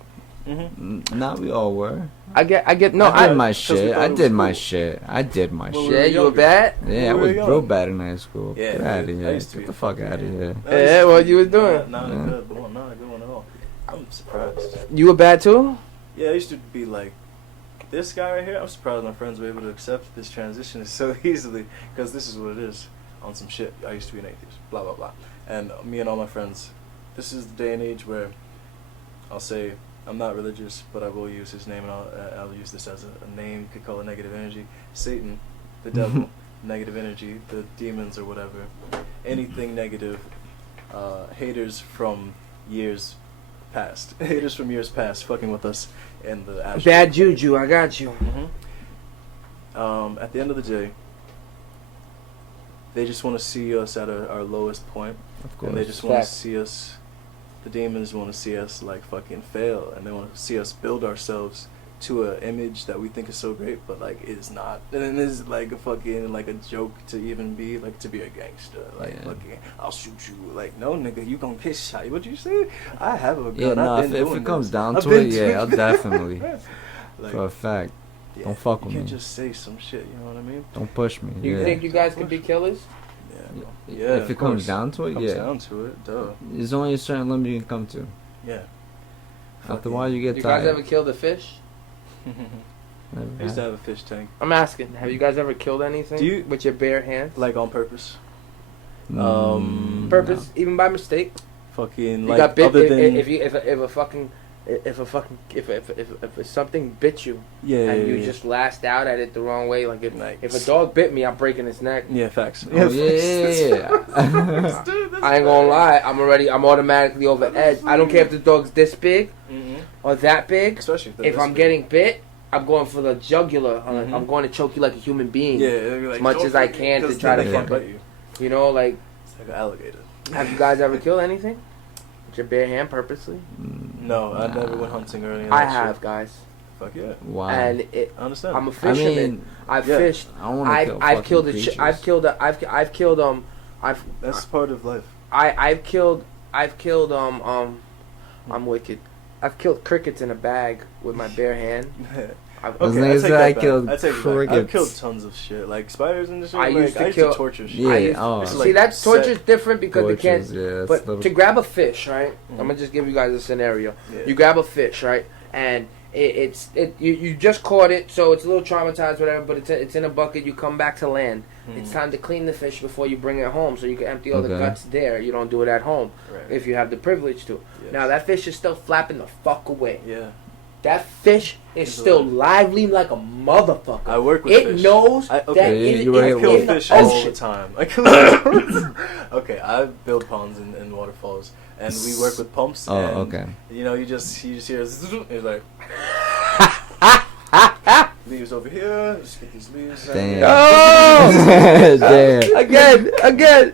Mm-hmm. Not we all were. I get no. I did I my 'cause we shit. thought I it was did my cool. shit. I did my Well, shit. yeah, you were younger. bad. Yeah, I we was were real young. bad in high school. Yeah, Get out of dude, I here. used to be Get the a fuck fucking- out of here. Yeah, what you was doing? Not Yeah. a good one. Not a good one at all. I'm surprised. You were bad too. Yeah, I used to be like, this guy right here. I'm surprised my friends were able to accept this transition so easily because this is what it is. On some shit, I used to be an atheist. Blah blah blah. And me and all my friends, this is the day and age where I'll say I'm not religious, but I will use his name, and I'll use this as a name. Could call it negative energy. Satan, the devil, negative energy, the demons or whatever. Anything negative. Haters from years past. Haters from years past fucking with us in the astral. Bad juju, I got you. At the end of the day, they just want to see us at our lowest point. Of course. And they just want to see us, the demons want to see us like fucking fail, and they want to see us build ourselves to an image that we think is so great, but like it's not. And it is like a fucking like a joke to even be like to be a gangster. Like fucking, I'll shoot you. Like no nigga, you gonna get shot. What you say? I have a gun. Yeah, no. I've been If doing it comes this. down I've to been it, yeah, I'll doing- definitely. Like, For a fact. yeah, Don't fuck with you me. can't just say some shit. You know what I mean? Don't push me. You Yeah. think you guys could be killers? Yeah. Yeah, Yeah. if it of comes course. down to it, Comes yeah. down to it, duh. There's only a certain limit you can come to. Yeah. After a while, you get You guys tired. ever killed a fish? Never I used to had. have a fish tank, I'm asking. Have you guys ever killed anything Do you- with your bare hands? like on purpose. Purpose, even by mistake. Fucking You like got bit. other than If something bit you yeah, and you yeah. just lashed out at it the wrong way, like Like- if a dog bit me, I'm breaking his neck. Yeah, facts. Oh, yeah. I ain't gonna lie. I'm automatically over edge. I don't care if the dog's this big or that big. Especially If I'm getting bit, I'm going for the jugular. Mhm. I'm going to choke you like a human being. like, as much don't as I fucking- can to 'cause try they to can't fuck bite you. You know, like, It's like an alligator. have you guys ever killed anything with your bare hand purposely? No, I never Nah. went hunting or anything. I have, guys, Fuck yeah, Wow. and I understand. I'm a I fisherman. mean, I've yeah. fished. I don't want to kill I've fucking killed a. creatures. I've killed. I've killed. That's part of life. I've killed. I'm wicked. I've killed crickets in a bag with my bare hand. Those I niggas take that that I back. killed I take it back. I've crickets. killed tons of shit, like spiders and shit. I used to I used kill- to torture shit. Yeah, I used- oh. It's See, like that torture's set- different because they can't. Torches, yeah, But little- to grab a fish, right? Mhm. I'm gonna just give you guys a scenario. Yeah. You grab a fish, right? And you just caught it, so it's a little traumatized, whatever. But it's in a bucket. You come back to land. It's time to clean the fish before you bring it home, so you can empty all the Okay. guts there. You don't do it at home Right. if you have the privilege to. Yes. Now that fish is still flapping the fuck away. Yeah. That fish is It's still alive. lively like a motherfucker. I work with It fish. knows I- that okay, it you is were- I kill in the fish all ocean. the time. I kill Okay, I build ponds and waterfalls, and we work with pumps. Oh, and, okay. You know, you just hear it's like leaves over here. Just get these leaves. Damn. Oh! Damn. Again.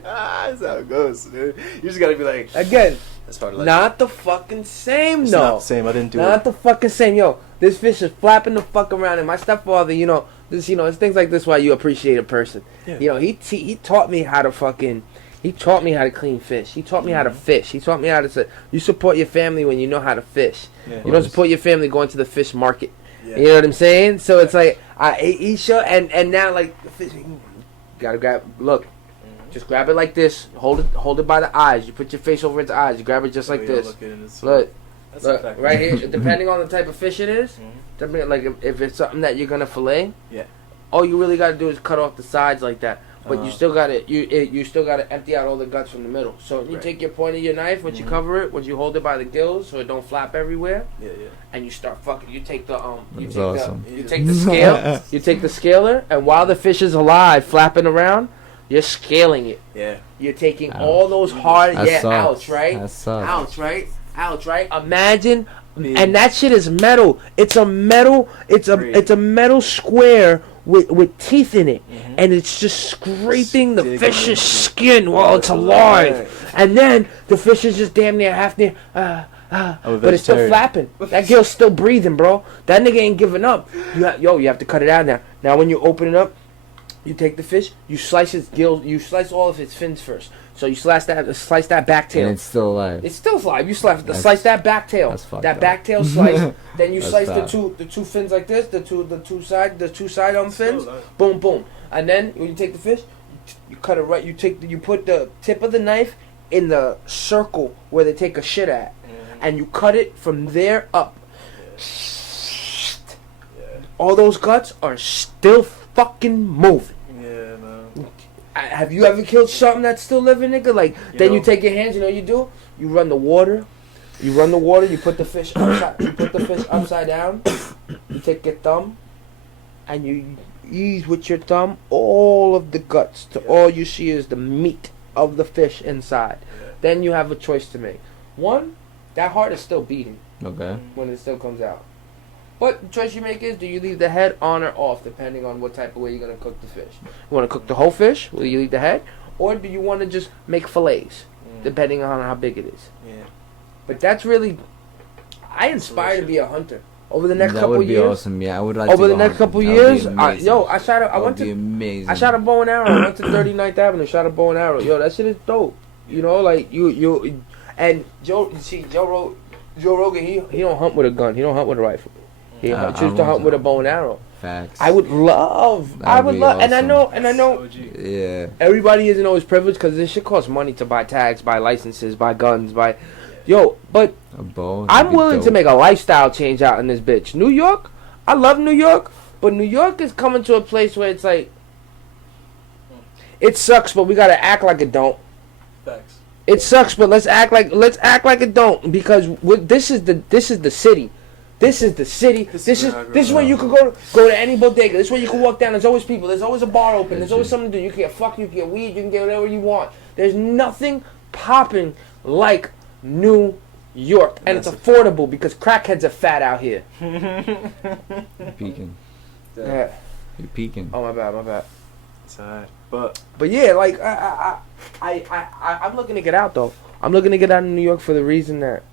That's how it goes, dude. You just gotta be like, that's part of life. Not the fucking same, It's no. not the same. I didn't do Not it. the fucking same, yo. This fish is flapping the fuck around, and my stepfather, it's things like this why you appreciate a person. Yeah. He taught me how to fucking. He taught me how to clean fish. He taught me how to fish. He taught me how to say, you support your family when you know how to fish. Yeah. You don't support your family going to the fish market. Yeah. You know what I'm saying? So it's like he showed, and now like the fish, you gotta grab. Look, just grab it like this. Hold it by the eyes. You put your face over its eyes. You grab it just like this. Look, That's look, exactly- right here. Depending on the type of fish it is, depending, like if it's something that you're gonna fillet, Yeah. all you really gotta do is cut off the sides like that. But you still gotta you still gotta empty out all the guts from the middle. So you Right. take your point of your knife, once you cover it, once you hold it by the gills so it don't flap everywhere, Yeah, yeah. and you start fucking. You take the That's awesome. you take the scale, you take the scaler, and while the fish is alive, flapping around, you're scaling it. Yeah. You're taking Ouch. all those hard, That sucks. ouch, right? That sucks. Ouch, right? Ouch, right? Imagine, Big. and that shit is metal. It's a metal. It's a metal square with teeth in it, and it's just scraping the Digging fish's into it. skin while it's alive, and then the fish is just damn near half near. I'm a But it's still vegetarian. flapping. That gill's still breathing, bro. That nigga ain't giving up. You have to cut it out now. Now when you open it up, you take the fish, you slice its gill, you slice all of its fins first. So you slice that back tail. And it's still alive. It's still alive. You slice That's- that back tail. that's fucked That up. back tail slice. Then you That's slice bad. the two fins like this. The two side fins. Still alive. Boom, boom. And then when you take the fish, you cut it right. You put the tip of the knife in the circle where they take a shit at, and you cut it from there up. Yeah. All those guts are still fucking moving. Yeah, man. Have you ever killed something that's still living, nigga? Like, then you know- take your hands, you know what you do? You run the water You run the water. You put the fish upside. You put the fish upside down. You take your thumb, and you ease with your thumb all of the guts. To all you see is the meat of the fish inside. Then you have a choice to make. One, that heart is still beating. Okay. When it still comes out. But the choice you make is, do you leave the head on or off, depending on what type of way you're going to cook the fish. You want to cook the whole fish? Will you leave the head? Or do you want to just make fillets, depending on how big it is? Yeah. But that's really... I aspire to be a hunter. Over the next that couple would be years... awesome. Yeah, I would like over to the go next hunting. couple That would be years, amazing. I went That would be to... amazing. I shot a bow and arrow. I went to 39th Avenue, shot a bow and arrow. Yo, that shit is dope. You know, like, you... And Joe Rogan, he don't hunt with a gun. He don't hunt with a rifle. He chooses to hunt with a bow and arrow. Facts. I would love, and I know, Yeah. everybody isn't always privileged because this shit costs money to buy tags, buy licenses, buy guns, but A bow. I'm willing to make a lifestyle change out in this bitch. New York, I love New York, but New York is coming to a place where it's like, it sucks, but we gotta act like it don't. Facts. It sucks, but let's act like it don't, because this is the city. This is the city. This is where you could go to any bodega. This is where you can walk down. There's always people. There's always a bar open. There's always something to do. You can get fuck. You can get weed. You can get whatever you want. There's nothing popping like New York, and it's affordable because crackheads are fat out here. You're peeking. Yeah. You're peeking. Oh, my bad. It's alright. But yeah, like I'm looking to get out though. I'm looking to get out of New York for the reason that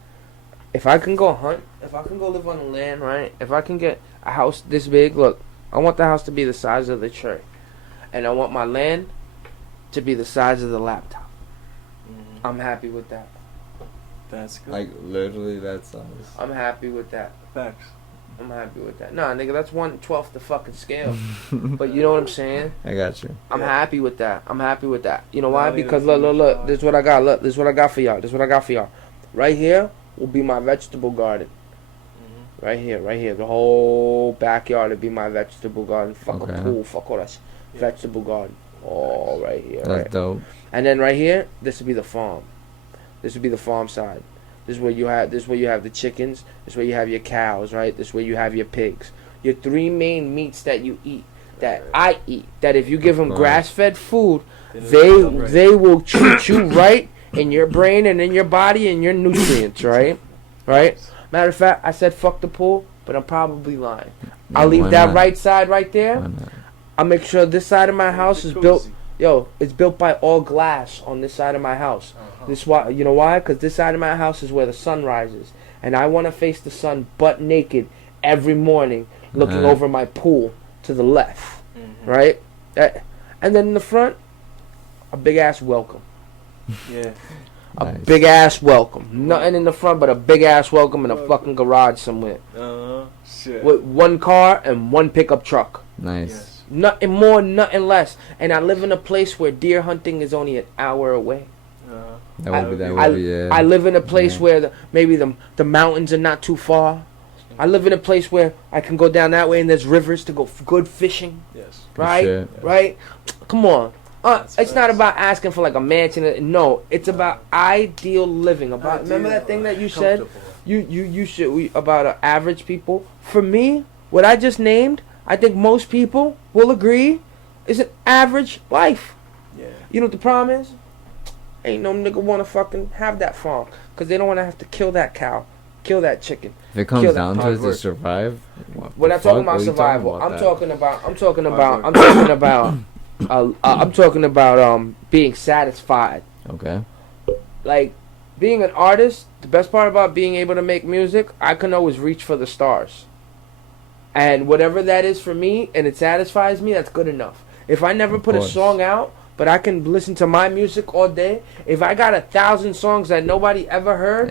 if I can go hunt, if I can go live on the land, right? If I can get a house this big, look, I want the house to be the size of the tray, and I want my land to be the size of the laptop. I'm happy with that. that's good. Like, literally that size. I'm happy with that. Facts. I'm happy with that. Nah, nigga, that's 1/12 the fucking scale. But you know what I'm saying? I got you. I'm happy with that. You know No, why? I mean, Because that's look. This is what I got. Look, this is what I got for y'all. Right here will be my vegetable garden. Right here. The whole backyard will be my vegetable garden. Fuck a pool. Fuck all that shit. Vegetable garden. All right here. That's dope. And then right here, this will be the farm. This will be the farm side. This is where you have the chickens. This is where you have your cows, right? This is where you have your pigs. Your three main meats that you eat, that I eat. That if you give them grass-fed food, they will treat you right in your brain and in your body and your nutrients, right? Right? Matter of fact, I said fuck the pool, but I'm probably lying. Yeah, I'll leave that not? right side right there. I'll make sure this side of my house is built. Yo, it's built by all glass on this side of my house. This why, you know why? Because this side of my house is where the sun rises, and I want to face the sun butt naked every morning, looking over my pool to the left, right? And then in the front, a big ass welcome. Yeah. A big ass welcome. Nothing in the front but a big ass welcome in a fucking garage somewhere. Shit. With one car and one pickup truck. Nice. Yes. Nothing more, nothing less. And I live in a place where deer hunting is only an hour away. That would be, yeah. I live in a place where maybe the mountains are not too far. I live in a place where I can go down that way and there's rivers to go good fishing. Yes. Right? Sure. Right? Come on. It's not about asking for like a mansion. No, it's about ideal living. Remember that thing that you said? You should about average people. For me, what I just named, I think most people will agree, is an average life. Yeah. You know what the problem is? Ain't no nigga want to fucking have that farm because they don't want to have to kill that cow, kill that chicken. If it comes down to it to survive, we're not talking about survival. I'm talking about being satisfied. Okay. Like being an artist, the best part about being able to make music, I can always reach for the stars. And whatever that is for me, and it satisfies me, that's good enough. If I never put a song out, but I can listen to my music all day, if I got 1,000 songs that nobody ever heard,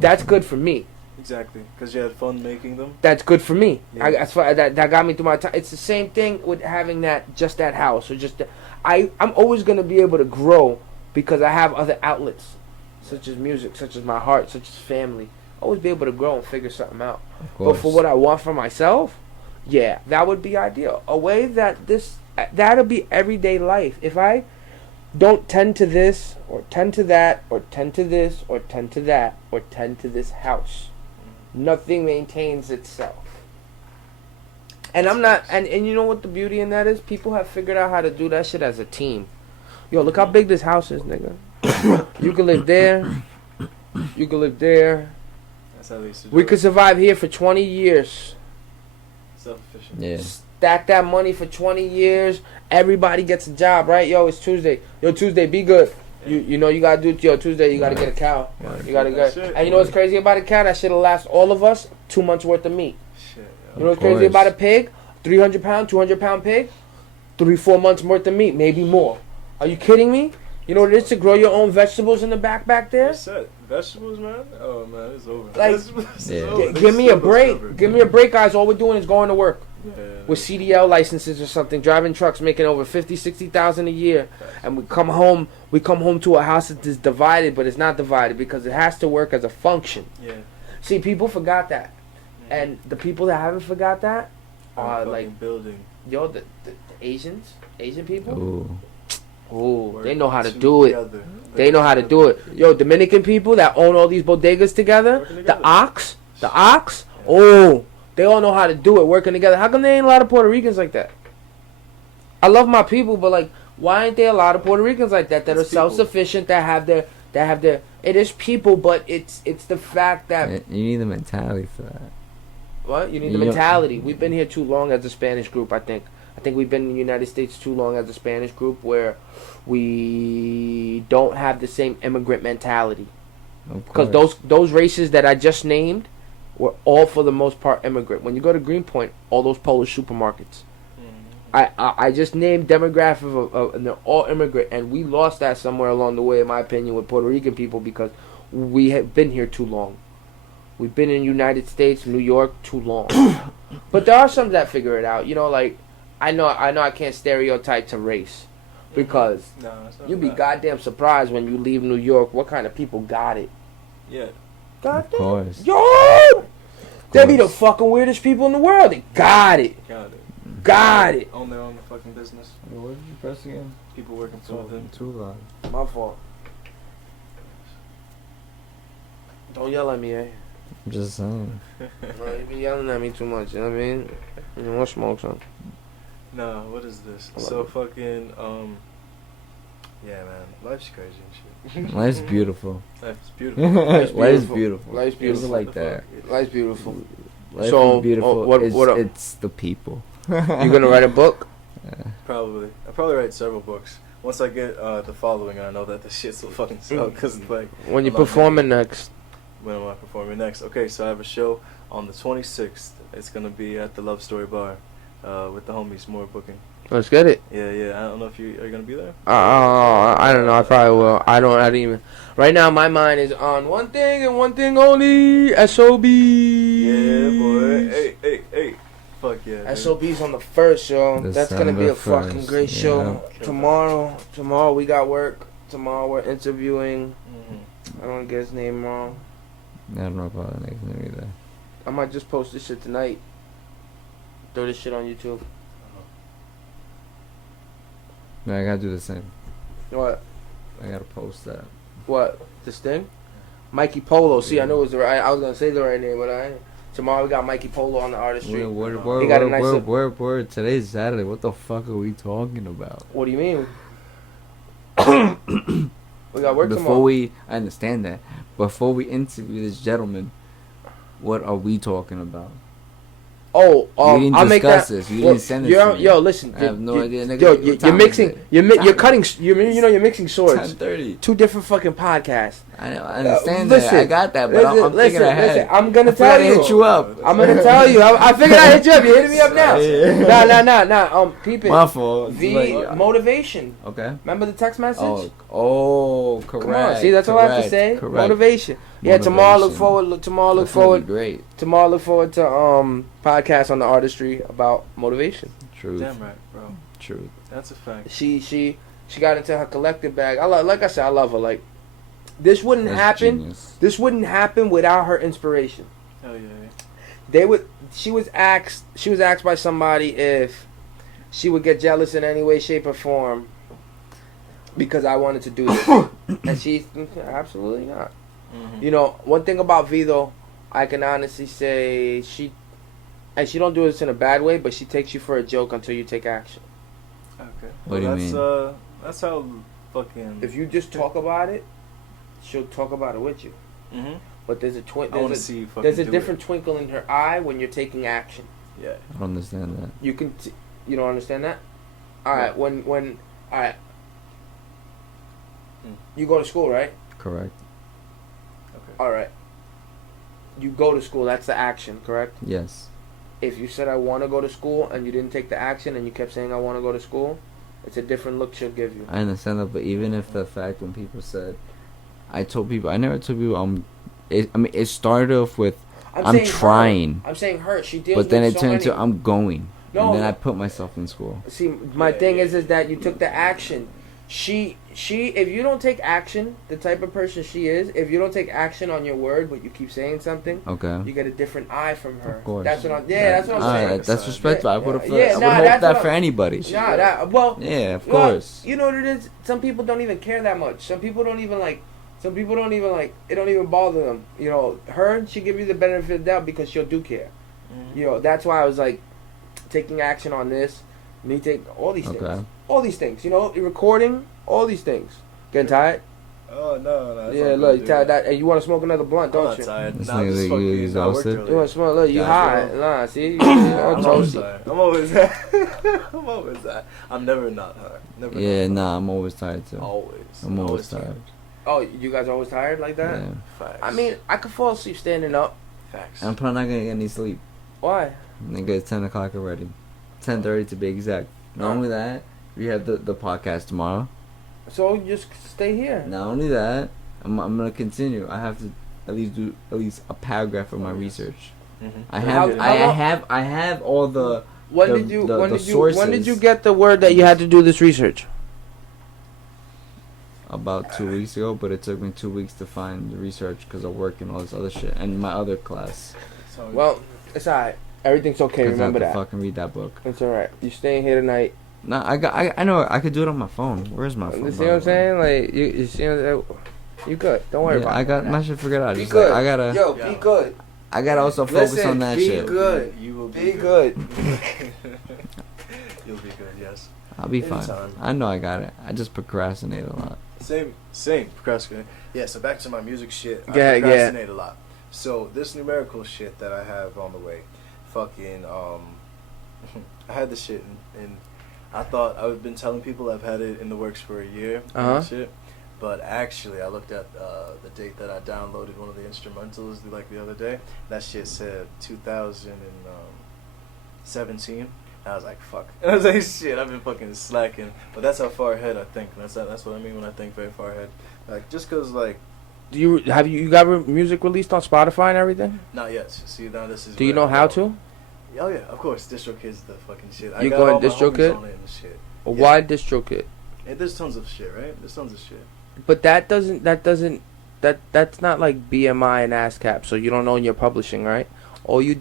that's good for me. Exactly, because you had fun making them. That's good for me. Yeah. That got me through my time. It's the same thing with having that house or I'm always gonna be able to grow because I have other outlets, such as music, such as my heart, such as family. Always be able to grow and figure something out. But for what I want for myself, yeah, that would be ideal. A way that'll be everyday life. If I don't tend to this, or tend to that, or tend to this, or tend to that, or tend to this house. Nothing maintains itself. And I'm not, and you know what the beauty in that is? People have figured out how to do that shit as a team. Yo, look how big this house is, nigga. You can live there. You can live there. That's how they used to do We it. could survive here for 20 years. Self-efficient. Yeah. Stack that money for 20 years. Everybody gets a job, right? Yo, it's Tuesday. Yo, Tuesday, be good. You know you gotta do it. Yo, Tuesday, you gotta get a cow. You gotta That get. shit, And you know what's crazy about a cow? That shit'll last all of us 2 months worth of meat. Shit, You know what's crazy about a pig? 300 pound, 200 pound pig? 3-4 months worth of meat, maybe more. Are you kidding me? You know what it is to grow your own vegetables in the back there? That's it. Vegetables, man? Oh, man, it's over. Like, Vegetables yeah. is over. Give me a Vegetables break. covered. Give me a break, guys. All we're doing is going to work. Yeah, With CDL licenses or something, driving trucks, making over 50,000-60,000 a year, and we come home to a house that is divided, but it's not divided because it has to work as a function. Yeah. See, people forgot that, and the people that haven't forgot that are Fucking like, building. yo, the Asian people. Ooh. Oh, they know how to Working do it. together. They know how to do it. Yo, Dominican people that own all these bodegas together, Working the together. ox. Oh, they all know how to do it, working together. How come there ain't a lot of Puerto Ricans like that? I love my people, but like, why ain't there a lot of Puerto Ricans like that It's are people. self-sufficient, that have their? It is people, but it's the fact that You need the mentality for that. what you need the Yeah. mentality. We've been here too long as a Spanish group. I think we've been in the United States too long as a Spanish group where we don't have the same immigrant mentality. Of Because course. those races that I just named were all for the most part immigrant. When you go to Greenpoint, all those Polish supermarkets. I just named demographic of and they're all immigrant, and we lost that somewhere along the way, in my opinion, with Puerto Rican people because we have been here too long. We've been in the United States, New York, too long. But there are some that figure it out. You know, like I know I can't stereotype to race because No, it's not you'd be bad. goddamn surprised when you leave New York what kind of people got it. Yeah. Of course. Yo! They be the course. fucking weirdest people in the world. They got it. Got it. Got it. Own their own fucking business. What did you press again? People working for them. Too loud. My fault. Don't yell at me, eh? I'm just saying. Bro, you be yelling at me too much, you know what I mean? You want smoke some? Nah, what is this? I love So it. fucking, yeah, man. Life's crazy and shit. Life's beautiful. Life's beautiful. Life's beautiful. beautiful. Life's It's beautiful. like that. Life's beautiful. Life So, is beautiful. what up? It's the people. You gonna write a book? Probably. I'll probably write several books. Once I get the following and I know that the shit's will fucking sell. Because, like, When you a lot of performing next? when am I performing next? Okay, so I have a show on the 26th. It's going to be at the Love Story Bar with the homies, more booking. Let's get it. Yeah, I don't know if you are going to be there. I don't know. I probably will. I don't even. Right now, my mind is on one thing and one thing only. SOB. Yeah, boy. Hey. Fuck yeah. dude. SOB's on the 1st, yo. That's gonna be a December fucking 1st, great show. yeah. Tomorrow we got work. Tomorrow we're interviewing. Mhm. I don't wanna get his name wrong. I don't know about the next name either. I might just post this shit tonight. Throw this shit on YouTube. No, I gotta do the same. What? I gotta post that. What? This thing? Mikey Polo. See, I know it was the right. I was gonna say the right name, but I ain't. Tomorrow we got Mikey Polo on the artistry. He got a nice little- Word. Today's Saturday. What the fuck are we talking about? What do you mean? We got work Before tomorrow. I understand that. Before we interview this gentleman, what are we talking about? Oh, You didn't I'll make discuss that. this. You didn't send it yo, to me. Yo, listen. I have no idea, nigga. Yo, What you're time is mixing. it? You're cutting. You're mixing swords. 10:30. Two different fucking podcasts. I understand Listen, that. I got that, but I'm thinking ahead. Listen, I'm gonna I forgot tell to you. hit you up. I'm gonna tell you. I figured I hit you up. You hitting me up now? Yeah. Nah. Peep it. My fault. The Like, motivation. okay. Remember the text message? Oh, correct. Come on. See, that's all I have to say. Correct. Motivation. Yeah. Tomorrow, look Motivation. forward. Tomorrow, look That's gonna forward. be great. Tomorrow, look forward to podcast on the artistry about motivation. Truth. Damn right, bro. Truth. That's a fact. She got into her collective bag. Like I said, I love her. Like this wouldn't That's happen. genius. This wouldn't happen without her inspiration. Hell yeah. She was asked by somebody if she would get jealous in any way, shape, or form because I wanted to do this. And she, absolutely not. Mm-hmm. You know, one thing about V though, I can honestly say she don't do this in a bad way, but she takes you for a joke until you take action. Okay. What do you mean? That's how fucking. If you just talk about it, she'll talk about it with you. Mm-hmm. But there's a I want to see you fucking there's a do different twinkle in her eye when you're taking action. It. Yeah. I don't understand that. You can, you don't understand that? All right. When all right. You go to school, right? Correct. Okay. All right. You go to school. That's the action, correct? Yes. If you said I want to go to school and you didn't take the action and you kept saying I want to go to school, it's a different look she'll give you. I understand that, but even if the fact when people said, I never told people it started off with I'm saying trying. Her. I'm saying her. She deals But then with it so turned many. into I'm going. No, and then I put myself in school. See, my thing is that you took the action. She, if you don't take action, the type of person she is, if you don't take action on your word, but you keep saying something, Okay. you get a different eye from her. Of course. That's what I'm. Yeah, that's what I'm saying. Alright, that's respectful. I would have. Yeah, I would nah, hope that's that what for I'm- anybody. Nah, that well. Yeah, of Well, course. you know what it is? Some people don't even care that much. Some people don't even like. Some people don't even like. It don't even bother them. You know, her, she give you the benefit of the doubt because she'll do care. Mm-hmm. You know, that's why I was like, taking action on this. Me take all these Okay. things. All these things. You know, recording. All these things. Getting tired? Oh no. Yeah, look, you tired that, and you want to smoke another blunt, I'm don't not you? tired. This Nah, I'm nigga just think fucking. you I worked exhausted? You earlier. want to smoke? Look, you Yeah, high. sure. Nah, see, you I'm always toasty. tired. I'm always tired. I'm always tired. I'm never not tired. Never. Yeah, not nah, I'm always tired too. Always. I'm always tired. Oh, you guys always tired like that? Yeah. Facts. I mean, I could fall asleep standing up. Facts. I'm probably not gonna get any sleep. Why? Nigga, it's 10 o'clock already. 10:30 to be exact. Not only that, we have the podcast tomorrow. So you just stay here. Not only that, I'm gonna continue. I have to at least do at least a paragraph of my research. Mm-hmm. I How have long- I have all the When the- did you? the When did you sources. get the word that you had to do this research? about 2 weeks ago, but it took me 2 weeks to find the research because of work and all this other shit and my other class. So, Well, it's alright. Everything's okay. 'Cause Remember I have that. to fucking read that book. It's alright. You staying here tonight. Nah, I know I could do it on my phone. Where's my phone? You see by what I'm the way? saying? Like you see what you good. Don't worry Yeah, about I it. got my shit figured out. Be Just good. like, I Yo, Yeah. be good. gotta also focus Listen, on that be shit. good. You will Be good. You'll be good. Yes. I'll be fine. Anytime. I know I got it. I just procrastinate a lot. Same. Procrastinate. Yeah. So back to my music shit. I Yeah. procrastinate a lot. So this numerical shit that I have on the way, fucking I had this shit and I thought I've been telling people I've had it in the works for a year. And shit. But actually, I looked at the date that I downloaded one of the instrumentals like the other day. That shit said 2017. And I was like, fuck. And I was like, shit, I've been fucking slacking. But that's how far ahead I think. That's what I mean when I think very far ahead. Like, just because, like, Do you you got music released on Spotify and everything? not yet. See, now this is. Do you where know I'm how going. to? Oh, yeah, of course. DistroKid's the fucking shit. I You got going all my DistroKid? homies on it and shit. Or Yeah. why DistroKid? Hey, there's tons of shit, right? There's tons of shit. But that's not like BMI and ASCAP, so you don't own your publishing, right? All you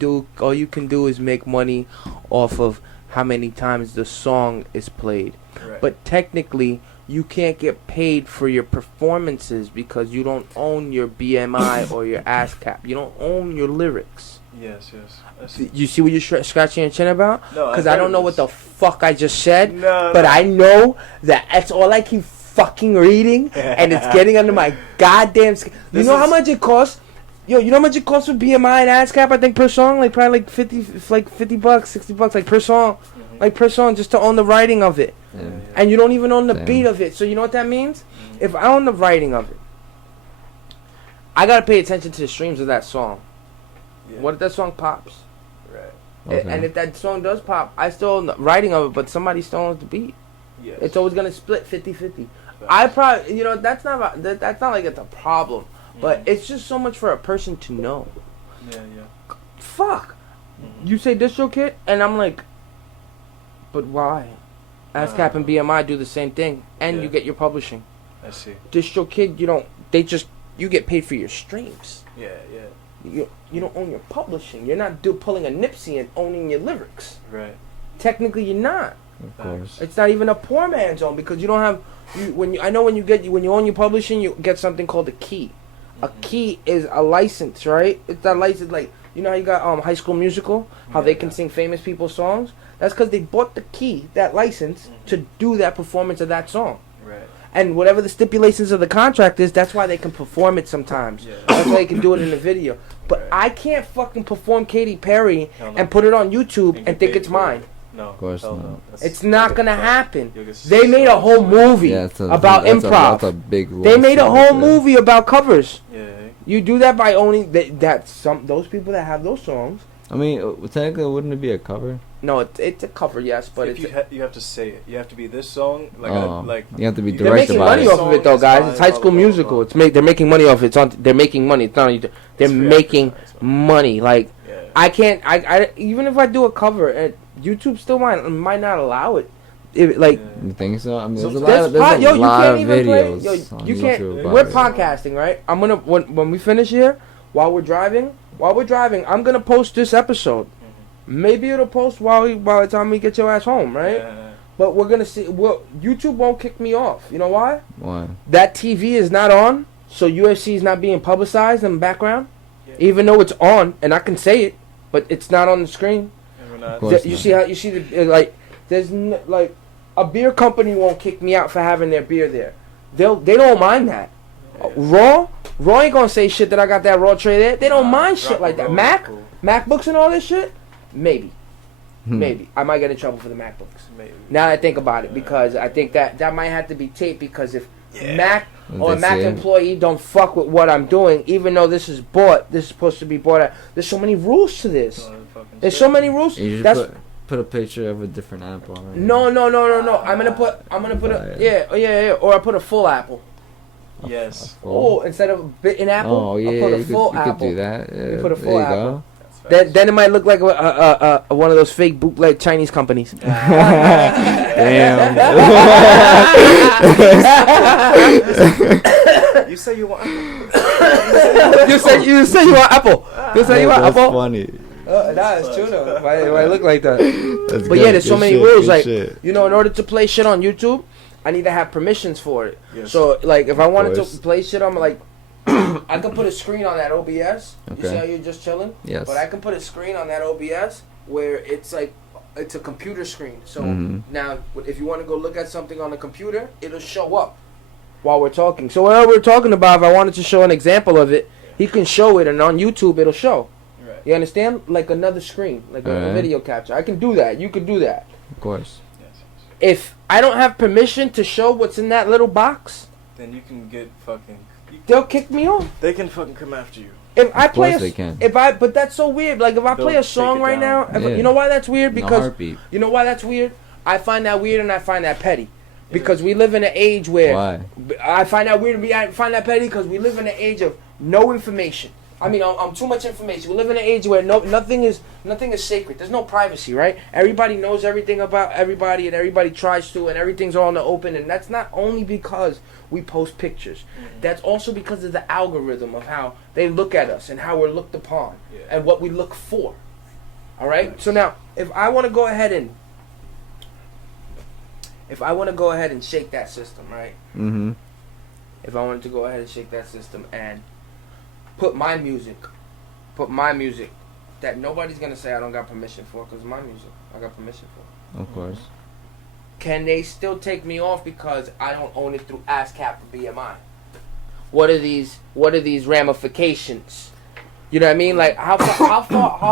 can do is make money off of how many times the song is played. Right. But technically, you can't get paid for your performances because you don't own your BMI or your ASCAP. You don't own your lyrics. Yes. I see. You see what you're scratching your chin about? No, Because I I don't know heard what the this. fuck I just said. No, But no. I know that that's all I keep fucking reading, and it's getting under my goddamn skin. You This know how is- much it costs? Yo, you know how much it costs for BMI and ASCAP? I think per song, like probably like $50, $60, like per song, like per song, just to own the writing of it. Yeah. And you don't even own the Damn. beat of it. So you know what that means? If I own the writing of it, I gotta pay attention to the streams of that song. Yeah. What if that song pops? Right. Okay. And if that song does pop, I still own the writing of it, but somebody still owns the beat. Yes. It's always gonna split 50-50. I probably, that's not like it's a problem, but it's just so much for a person to know. Yeah. Fuck, you say DistroKid, and I'm like, but why? ASCAP and BMI do the same thing, and Yeah. you get your publishing. I see. DistroKid, you get paid for your streams. Yeah. You don't own your publishing. You're not pulling a Nipsey and owning your lyrics. Right. Technically, you're not. Of course. It's not even a poor man's zone because you don't have when you own your publishing, you get something called a key. A key is a license, right? It's that license, like you know how you got High School Musical, how they can sing famous people's songs. That's because they bought the key, that license, to do that performance of that song. Right. And whatever the stipulations of the contract is, that's why they can perform it sometimes. Yeah. That's why they can do it in the video. But I can't fucking perform Katy Perry and put it on YouTube and think it's mine. No, of course not. No. It's not gonna happen. They made a whole movie about improv. That's a big. They made a whole movie about covers. Yeah. You do that by owning those people that have those songs. I mean, technically, wouldn't it be a cover? No, it's a cover, yes, but if you have to say it. You have to be this song, like you have to be they're direct making about money it. off of it though, guys. It's High School Musical. They're making money off it. They're making money. It's not. They're making money. Like I can't. I even if I do a cover, YouTube still might not allow it. You think so? I mean, there's a lot of videos. You can't. We're podcasting, right? I'm gonna when we finish here, while we're driving, I'm gonna post this episode. Maybe it'll post by the time we get your ass home, right? Yeah. But we're gonna see. Well, YouTube won't kick me off. You know why? Why? That TV is not on, so UFC is not being publicized in the background, even though it's on and I can say it, but it's not on the screen. You see there's like a beer company won't kick me out for having their beer there. They don't mind that. Raw ain't gonna say shit that I got that Raw tray there. They don't mind shit like that. MacBooks and all this shit. Maybe I might get in trouble for the MacBooks. Maybe. Now that I think about it, because I think that might have to be taped, because if Mac or a Mac employee don't fuck with what I'm doing, even though this is supposed to be bought at. There's so many rules to this. There's so many rules. You just put a picture of a different apple. Right? No. I'm gonna put or I put a full apple. Yes. Oh, instead of a bitten apple, I put a full apple. You could do that. Yeah, you put a full apple. Then it might look like one of those fake bootleg Chinese companies. Damn. You say you want apple. you say you want apple. You say you want apple. That's funny. That's true though. Why look like that? That's but good. Yeah, there's so many rules. Like shit. in order to play shit on YouTube, I need to have permissions for it. Yes. So like, if I wanted to play shit, I'm like. I could put a screen on that OBS. Okay. You see how you're just chilling? Yes. But I can put a screen on that OBS where it's a computer screen. So now, if you want to go look at something on the computer, it'll show up while we're talking. So whatever we're talking about, if I wanted to show an example of it, he can show it, and on YouTube it'll show. Right. You understand? Like another screen, like a video capture. I can do that. You could do that. Of course. If I don't have permission to show what's in that little box, then you can get fucking. They'll kick me off. They can fucking come after you. If I play they can. But that's so weird. Like if I play a song right now, you know why that's weird? Because you know why that's weird? I find that weird and I find that petty. Because we live in an age where I find that weird and I find that petty because we live in an age of no information. I mean, I'm too much information. We live in an age where nothing is sacred. There's no privacy, right? Everybody knows everything about everybody, and everybody tries to, and everything's all in the open. And that's not only because we post pictures. That's also because of the algorithm of how they look at us and how we're looked upon and what we look for. All right. Nice. So now, if I want to go ahead and shake that system, right? Mm-hmm. If I wanted to go ahead and shake that system and put my music that nobody's gonna say I don't got permission for, because my music I got permission for. Of course. Can they still take me off because I don't own it through ASCAP or BMI? What are these ramifications? You know what I mean? Like how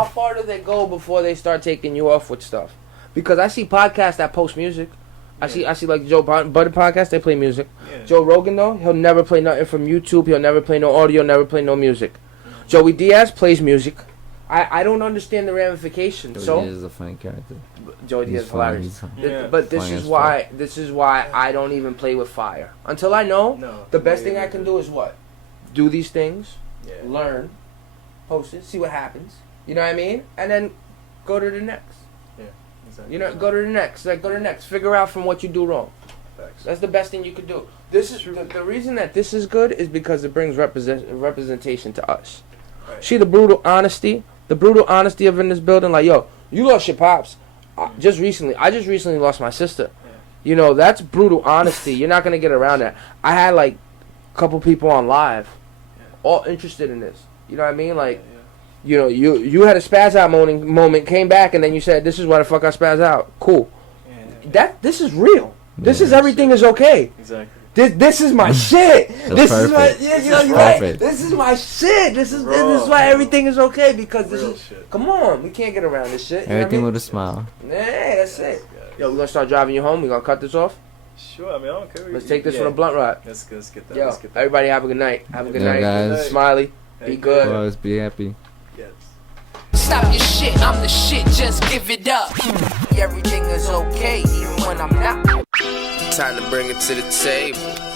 far do they go before they start taking you off with stuff? Because I see podcasts that post music. I see like Joe Budden podcast, they play music. Yeah. Joe Rogan though, he'll never play nothing from YouTube. He'll never play no audio, never play no music. Joey Diaz plays music. I don't understand the ramifications. Joey Diaz is a funny character. Joey Diaz is hilarious. But this is why I don't even play with fire. Until I know the best thing I can do is what? Do these things, learn, post it, see what happens. You know what I mean? And then go to the next. Exactly. You know, go to the next. Figure out from what you do wrong. Facts. That's the best thing you could do. This is the reason that this is good is because it brings representation to us. Right. See the brutal honesty of in this building. Like, yo, you lost your pops. I just recently lost my sister. You know, that's brutal honesty. You're not gonna get around that. I had like a couple people on live, all interested in this. You know what I mean? Like, you know, you had a spaz out moment, came back, and then you said, "This is why the fuck I spaz out." Cool. This is real. This is everything is okay. Exactly. This is my shit. This perfect. is my you're right. This is my shit. This is why everything is okay, because this is shit. Come on, we can't get around this shit. Everything with a smile. Yeah, that's it. Yo, we're gonna start driving you home. We're gonna cut this off. Sure, I mean, I don't care. Let's take this for the blunt ride. Let's get that. Yo, Let's get that. everybody have a good night. Have a good Yeah, night. guys. Smiley. Be good. Always be happy. Yes. Stop your shit, I'm the shit, just give it up. Everything is okay, even when I'm not. Time to bring it to the table.